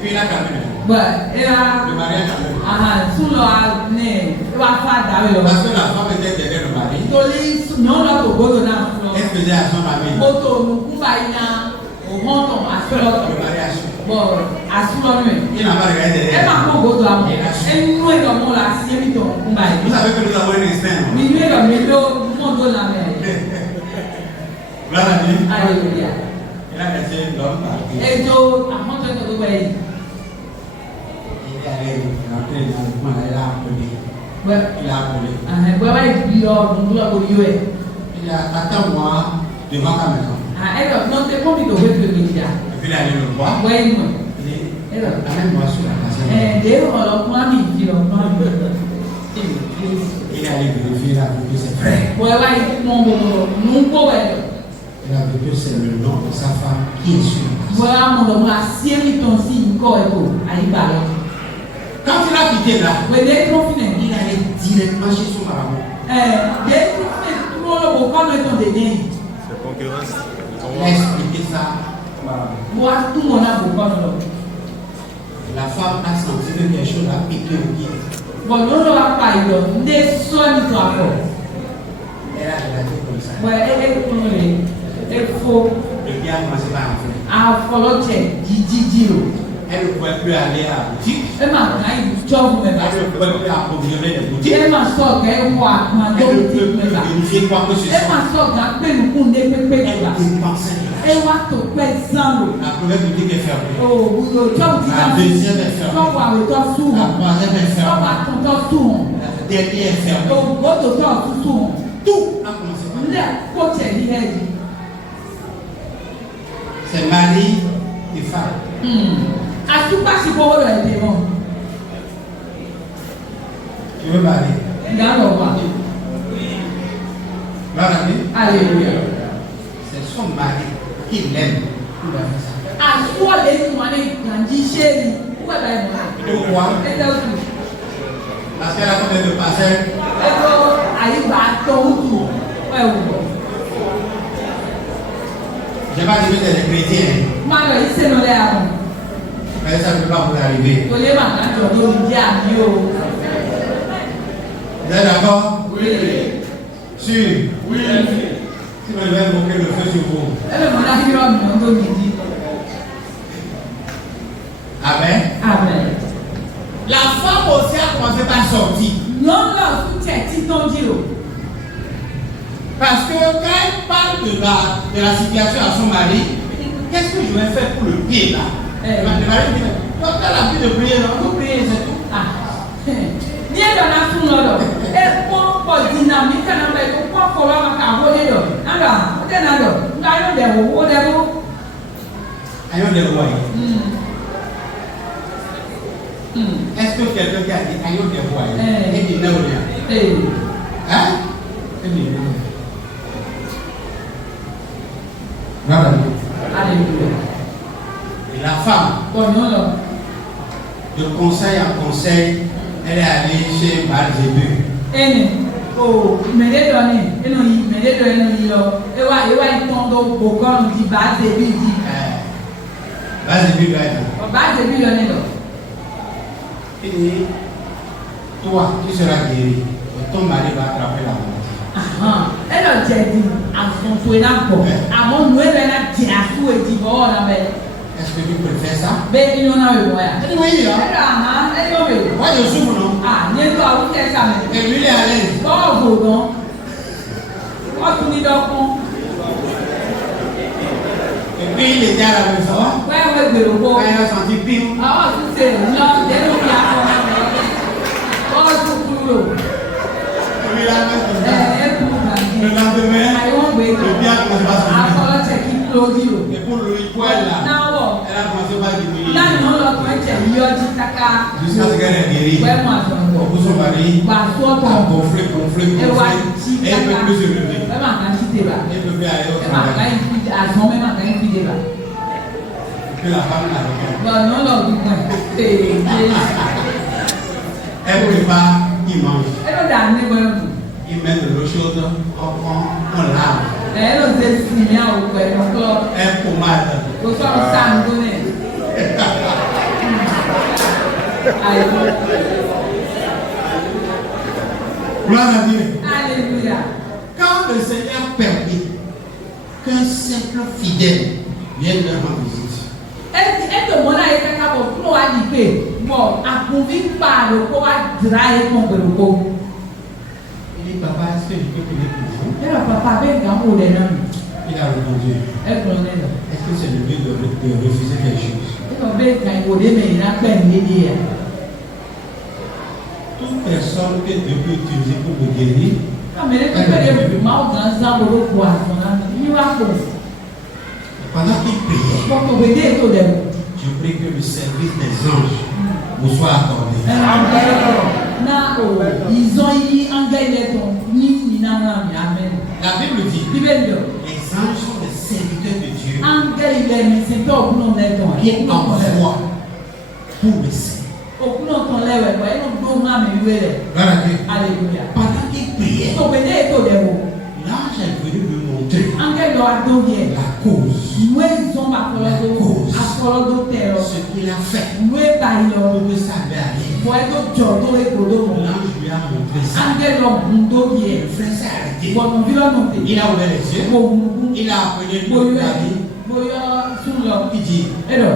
puis il a calmé. Le mari a calmé. Parce que la femme était derrière le mari. Elle faisait à son ami. Le mari a su. Il n'a pas regardé derrière. Vous savez que nous avons un instinct. Gloire à Dieu. Alléluia. Il a laissé l'homme partir. Il est allé rentrer dans le coin, il a appelé. Il a appelé. Il a attends-moi devant ta maison. Et puis il est allé le voir. Il dit, amène-moi sur la caserne. Il est allé vérifier, il a vu que c'est vrai. Il a vu que c'est le nom de sa femme qui est sur la caserne. Quand il a quitté là, il allait directement chez son marabout. C'est concurrence. Expliquez ça. La femme a senti que quelque chose a piqué au pied. Elle a regardé comme ça. Le pied a commencé par enfler. Elle ne pouvait plus aller à la boutique. Elle ne pouvait plus approvisionner les boutiques. Elle ne peut plus vérifier quoi que ce soit. Elle dépensait de l'argent. La première boutique est fermée. La deuxième est fermée. La troisième est fermée. La dernière est fermée. Tout a commencé par c'est mari et femme. Tu veux marier? Alléluia. C'est son mari qui l'aime. Pourquoi? Parce qu'elle a combien de parcelles? Je n'ai pas dit que c'est des chrétiens. Mais ça ne peut pas vous arriver. Vous êtes d'accord? Oui. Sûr? Oui. Sinon, je vais invoquer le feu sur vous. Amen. La femme aussi a commencé par sortir. Parce que quand elle parle de la situation à son mari, qu'est-ce que je vais faire pour le pied là? Le mari dit, toi tu as l'habitude de prier, non? Vous priez, c'est tout. Aïe, des rois. Est-ce que quelqu'un qui a dit aïe, des rois? Il dit non, rien. Hein? Il dit non. Alléluia. Et la femme, de conseil en conseil, elle est allée chez Baal-Zébul. Baal-Zébul là. Il dit, toi, tu seras guéri. Et ton mari va attraper la maladie. Est-ce que tu peux faire ça? Elle dit oui, hein? Moi je souffre, non? Et lui il est à l'aise. Et puis il était à la maison. Quand il a senti pire. Et puis là, le lendemain, le bien commence à se lever. Et pour le poil là, elle a commencé par diminuer. Jusqu'à ce qu'elle ait guéri. Pour son mari, a gonflé. Et elle ne peut plus se lever. Elle ne peut plus aller au travail. Et puis la femme l'a regardé. Elle prépare, il mange. Il met de l'eau chaude, on lave. Elle pommade. Gloire à Dieu. Alléluia. Quand le Seigneur permet qu'un simple fidèle vienne leur rendre visite, il dit, papa, est-ce que je peux prier pour vous? Il a répondu, est-ce que c'est le but de refuser quelque chose? Toute personne que Dieu peut utiliser pour me guérir, pendant qu'il priait, je prie que le service des anges vous soit accordé. La Bible dit, les anges sont des serviteurs de Dieu qui envoient pour le saint. Pendant qu'il priait, l'ange est venu me montrer Angel lọ adó yẹ. la cause, Ìwé ìzọ́mà àfọlọ́dọ́ tẹ̀rọ. ce qu'il a fait Ìwé báyìí lọ. pour que ça allait aller. Fọ ẹgbẹ́ jọ tó egbodò mọ̀. L'ange lui a montré ça. Angel lọ ǹdó yẹ. Le frère s'est arrêté. Bọ̀nù bí lọ́nà tè. Il a ouvert les yeux. Kò wùkú. Il a appelé le Bóyá mari. bóyá sún lọ. Il dit, Ẹ̀rọ.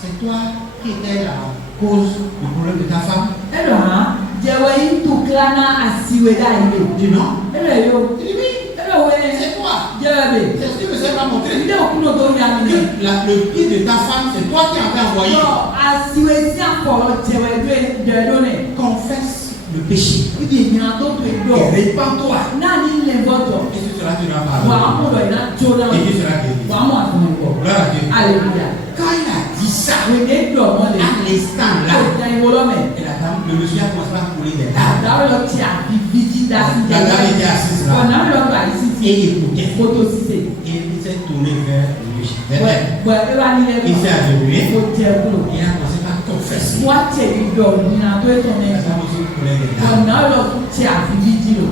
c'est toi qui étais la cause du problème de ta femme. Ẹ̀rọ hàn. Jẹ̀wọ̀ yìí tù kílánà àsìwédà yìí. Il dit non. Ẹ̀rọ yóò. Il dit oui. Ẹ̀rọ wẹ̀. C'est toi. Jẹ̀wọ̀ bẹ̀. C'est ce que le Seigneur m'a montré. Ilé òkúnnò tó yà mí. Que le pied de ta femme, c'est toi qui en as envoyé. Yọ àsìwé sí àpọ̀lọ̀ jẹ̀wọ̀ ẹgbẹ́ jẹ̀dọ́nẹ̀. Confesse le péché. Ibi ìgbìyànjú tó tó ìgbọ̀. Et répands-toi. Náà ní ilẹ̀ gbọ́dọ̀. Et tu seras tu vas Wà á pardonner. mú lọ ìná tó náà. Et tu seras guéri. Wà á mú àtúnwò ìbọ̀. Gloire à Dieu. Alléluia. Quand il a dit ça, Wèdè gbọ̀ wọ́n lè. à l'instant là, Kò jẹ́ ìwọ lọ́mẹ̀. et la dame, le monsieur a commencé à couler des larmes. Àdáwọ̀ lọ ti àbí bíjí dá sí La dame était assise là. Ọ̀nà lọ gbà yìí sí ti. Et il écoutait. Fótó sísè. Et il s'est tourné vers le monsieur. Wẹ̀ wẹ̀ ẹ bá nílẹ̀ Il s'est agenouillé. Kò jẹ́ kúrò. Il a commencé à confesser. Wọ́n á tẹ̀ ìgbọ̀ nínú àtọ́ ètò La mẹ́ta. dame aussi coulait des larmes. Ọ̀nà lọ ti àbí bíjí lò.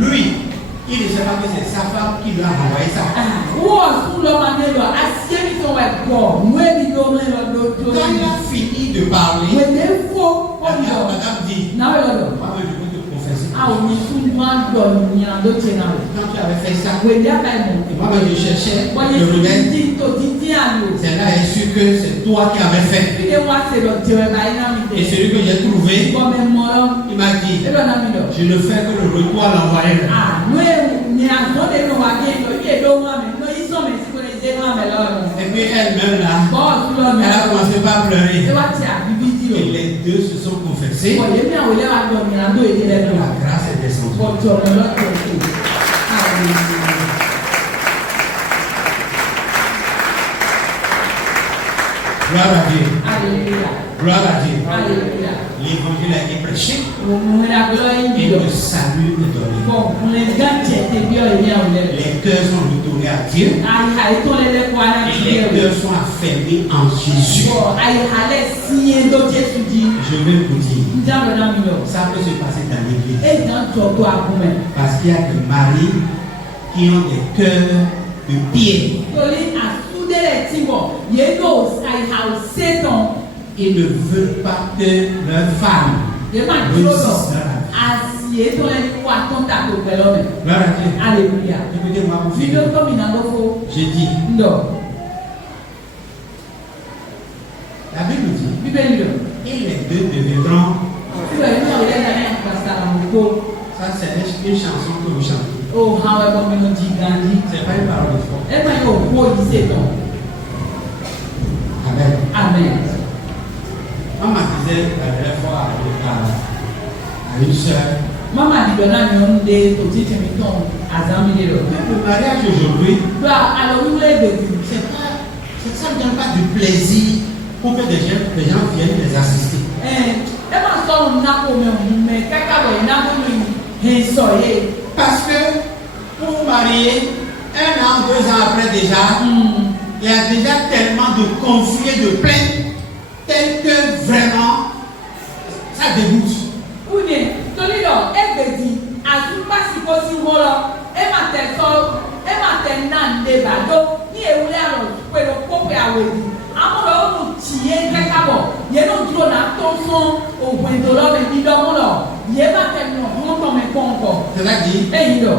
Lui, il ne sait pas que c'est sa femme qui lui a envoyé ça. Wọ́n sún lọ máa ní lọ, àṣìṣe mi tó wẹ̀ pọ̀, wọ́n èmi ló ń lọ lójú. Quand il a fini de parler, Wèdè fó ọ̀yọ̀. madame dit, Náà lọ lọ. maman, je peux te confesser. Àwọn oníṣú máa ń gbọ̀ nìyàn ló ti náà. Quand tu avais fait ça, Wèdè àbá ìmọ̀. moi, je cherchais Wọ́n le yẹ remède. ti tó ti dín àlò. C'est là, et sûr que c'est toi qui avais fait. Ilé wa ṣe lọ jẹun ẹ̀bá iná mi Et dé. celui que j'ai trouvé, Bọ́ mi mọ́ lọ. il m'a dit, Ebe náà mi lọ. je ne fais que le retour à l'envoyé. Àánú èwù ni àgbọ̀dé ló wà dé lọ. Ilé ló wà mí. Lọ yí sọ̀mí sí kò lè dé wà mí lọ́rùn. Et puis elle-même là, Bọ́ọ̀sì lọ mi. elle a commencé par Ṣé pleurer. wá ti àbíbí dì o? Et les deux se sont confessés. Bọ̀ yémi àwọn ilé wa gbọ̀ mi àdó èdè lẹ́nu. La grâce est descendue. Bọ̀jọ̀ mi lọ́jọ́ òkè. Gloire à Dieu. Alléluia. Gloire à Dieu. Alléluia. L'évangile a été prêché Òun la gbọ́ yín et jọ. le salut est donné. Bọ̀ òun lè gá jẹ tẹ̀bí ọ̀ ìní àwọn ilẹ̀. Les cœurs sont retournés à Dieu Àyà ètò lẹ́lẹ́kọ̀ọ́ ara et ti les yẹ o. cœurs sont affermis en Jésus. Bọ̀ àyàlẹ̀ sí yẹn tó Jésù di. Je vais vous dire, Njẹ́ àwọn náà mi lọ. ça peut se passer dans l'église. Èyí náà jọ tó àgùnmẹ̀. Parce qu'il y a des maris qui ont des cœurs de pierre. Torí àtúndẹ̀lẹ̀ tí wọ̀ yé yóò àyà ò sétan. Ils ne veulent pas que leur femme Yé máa dúró lọ. réussisse dans la vie. Àsì ètò lẹ́nu wà tó ń ta tó pẹ̀lú ọ̀mẹ̀. Gloire à Dieu. Alléluia. Écoutez-moi, vous Fídíò finir. gómìnà ló fó. J'ai dit, Ndọ̀. la Bible dit, Bíbélì lọ. et les deux deviendront. Síbẹ̀ yìí náà lẹ́nu ẹ̀ ń pàṣẹ àwọn òkú. Ça, c'est une chanson que vous chantez. Ó hàn ẹ̀kọ́ mi ló di gàdí. C'est pas une parole de foi. Ẹ̀gbọ́n yóò kó yìí ṣètò. Amen. Amen. Maman disait la dernière fois à une sœur, Mama àdìgbò náà ni ó ń de tòtí tèmi tán àzámílẹ̀ lọ. le mariage aujourd'hui, Gba àlọ́ wíwúlẹ̀ ìgbèjì. ça ne donne pas du plaisir pour que des gens viennent les assister. Ẹ máa sọ ohun náà kó mi òun mẹ kẹ́kẹ́ wọ̀ iná kó mi hẹ̀ sọ yé. Parce que pour vous marier, 1 an, 2 ans après déjà, il y a déjà tellement de conflits et de plaintes, tel que vraiment, ça dégoûte. Wúni torí lọ ẹgbẹ̀jì àtúbàsíkò sí wọ́n lọ ẹ máa tẹ̀ sọ ẹ máa tẹ̀ náà lè bàdó ní ewúrẹ́ àrùn pẹ̀lú pópẹ́ àwòdì. Àwọn ọ̀rọ̀ ọ̀hún tì yé kẹ́kẹ́ bọ̀ yẹn ló dúró náà tó fún òògùn ìdòlọ́mẹ̀ dídọ́mú lọ yẹn bá tẹ̀ nù wọ́n tọ̀ mẹ́ pọ̀npọ̀. C'est-à-dire, Ẹ̀yin lọ.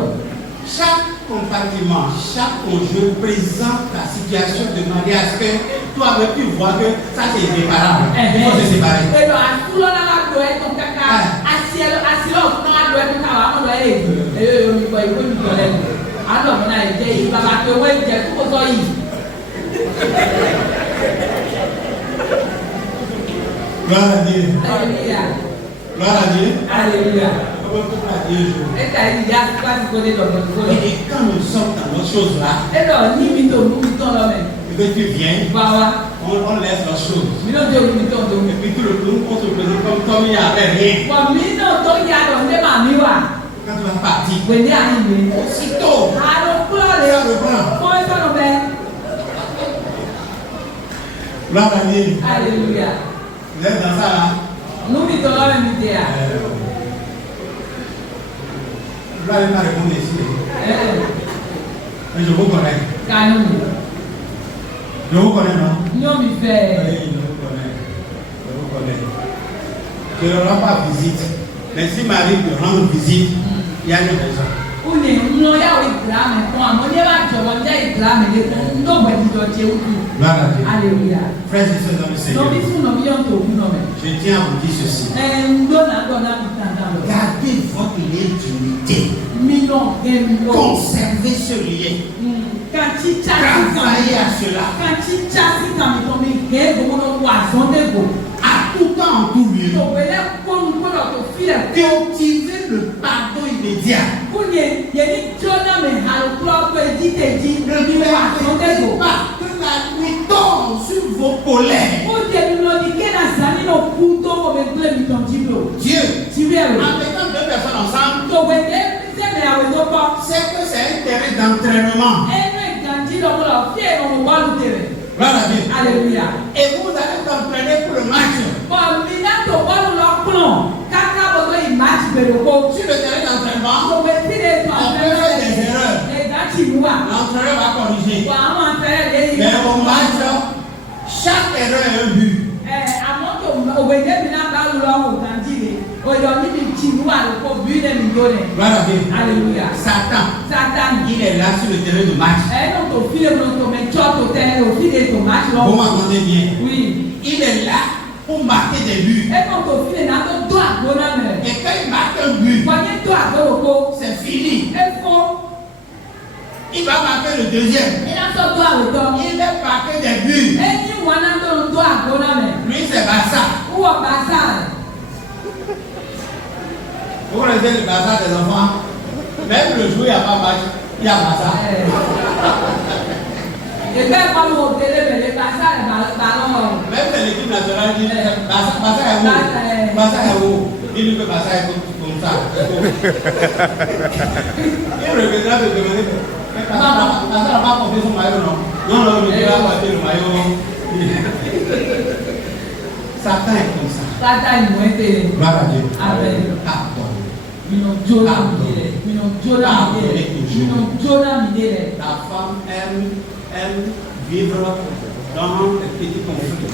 chaque compartiment, chaque enjeu présente la situation de manière à ce que toi-même tu vois que ça c'est irréparable. Il faut se séparer. Ẹ̀rọ àtúlọ̀ náà wá do ẹ̀ tó kẹ́kẹ́ àṣìlọ̀ fún náà do ẹ̀ tó káwá àwọn ọ̀rọ̀ ẹ̀ ẹ̀ olùkọ́ ìwé olùkọ́ lẹ́nu. Àlọ́ mi náà jẹ́ yìí bàbá tó wé jẹ́ tó kó yìí. Gloire à Dieu. Alléluia. Gloire à Dieu. Alléluia. Comment on peut dire aujourd'hui? Ẹ̀ka ìyá pàṣípò lé lọ́gbọ̀n tó lọ. Et quand nous sommes dans notre chose là, Ẹ̀rọ ní mi tó mú mi tán lọ mẹ́. et que tu viens, Bá wa. on laisse la chose. Mi náà jẹ́ omi tán tó. Et puis tout le monde, on se présente comme il n'y avait rien. Wà mí náà tó yá lọ ní màmí wà. Quand tu vas partir, Wẹ̀ ní àyè mi. aussitôt, Àrùn kúrò lè ça reprend. fún ẹ̀sọ́nù bẹ́ẹ̀. Gloire à Dieu. Alléluia. Vous êtes dans ça là? Nú mi tán lọ́rẹ̀ mi dé à. Vous n'allez pas répondre ici. Mais je vous connais. Je vous connais, non? Non, mais fait. Oui, je vous connais. Je vous connais. Je ne rends pas visite. Mais s'il m'arrive de rendre visite, il y a une raison. Alléluia. Frères et sœurs dans le Seigneur, je tiens à vous dire ceci. Gardez votre intimité. Conservez ce lien. Travaillez à cela. À tout temps, en tout lieu. Cultivez le pardon immédiat. Ne permettez pas que la nuit tombe sur vos colères. Dieu, en mettant deux personnes ensemble, c'est que c'est un terrain d'entraînement. Voilà bien. Alléluia. Et vous allez vous entraîner pour le match. Sur le terrain d'entraînement, on peut faire des erreurs. L'entraîneur va corriger. Mais au match, chaque erreur est un but. Voilà bien. Alléluia. Satan, il est là sur le terrain de match. Vous m'entendez bien? Oui. Il est là pour marquer des buts. Et quand il marque un but, c'est fini. Il va marquer le deuxième. Il va marquer des buts. Lui, c'est Barça. Vous connaissez le Barça des enfants? Même le jour, il n'y a pas match, il y a Barça. Même l'équipe nationale dit Barça est où? Barça est où? Il dit que Barça est comme ça. Il reviendra de demander Barça n'a pas porté son maillot, non? Non, le gars a porté le maillot. Satan est comme ça. Gloire à Dieu. Amen. Pardonne. La femme aime vivre dans des petits conflits.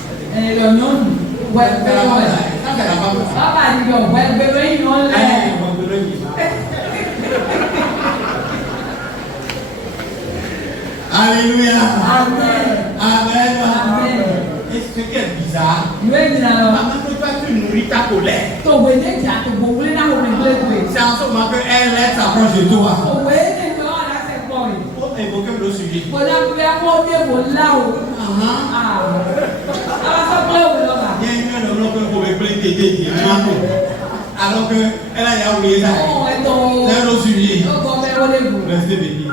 Ça, c'est la Alléluia. Amen. Amen. Et ce qui est bizarre, maintenant que toi tu nourris ta colère, c'est en ce moment qu'elle s'approche de toi pour évoquer le sujet. Il y a une heure pour me plaindre, alors qu'elle a oublié ça. C'est le sujet. Restez bénis.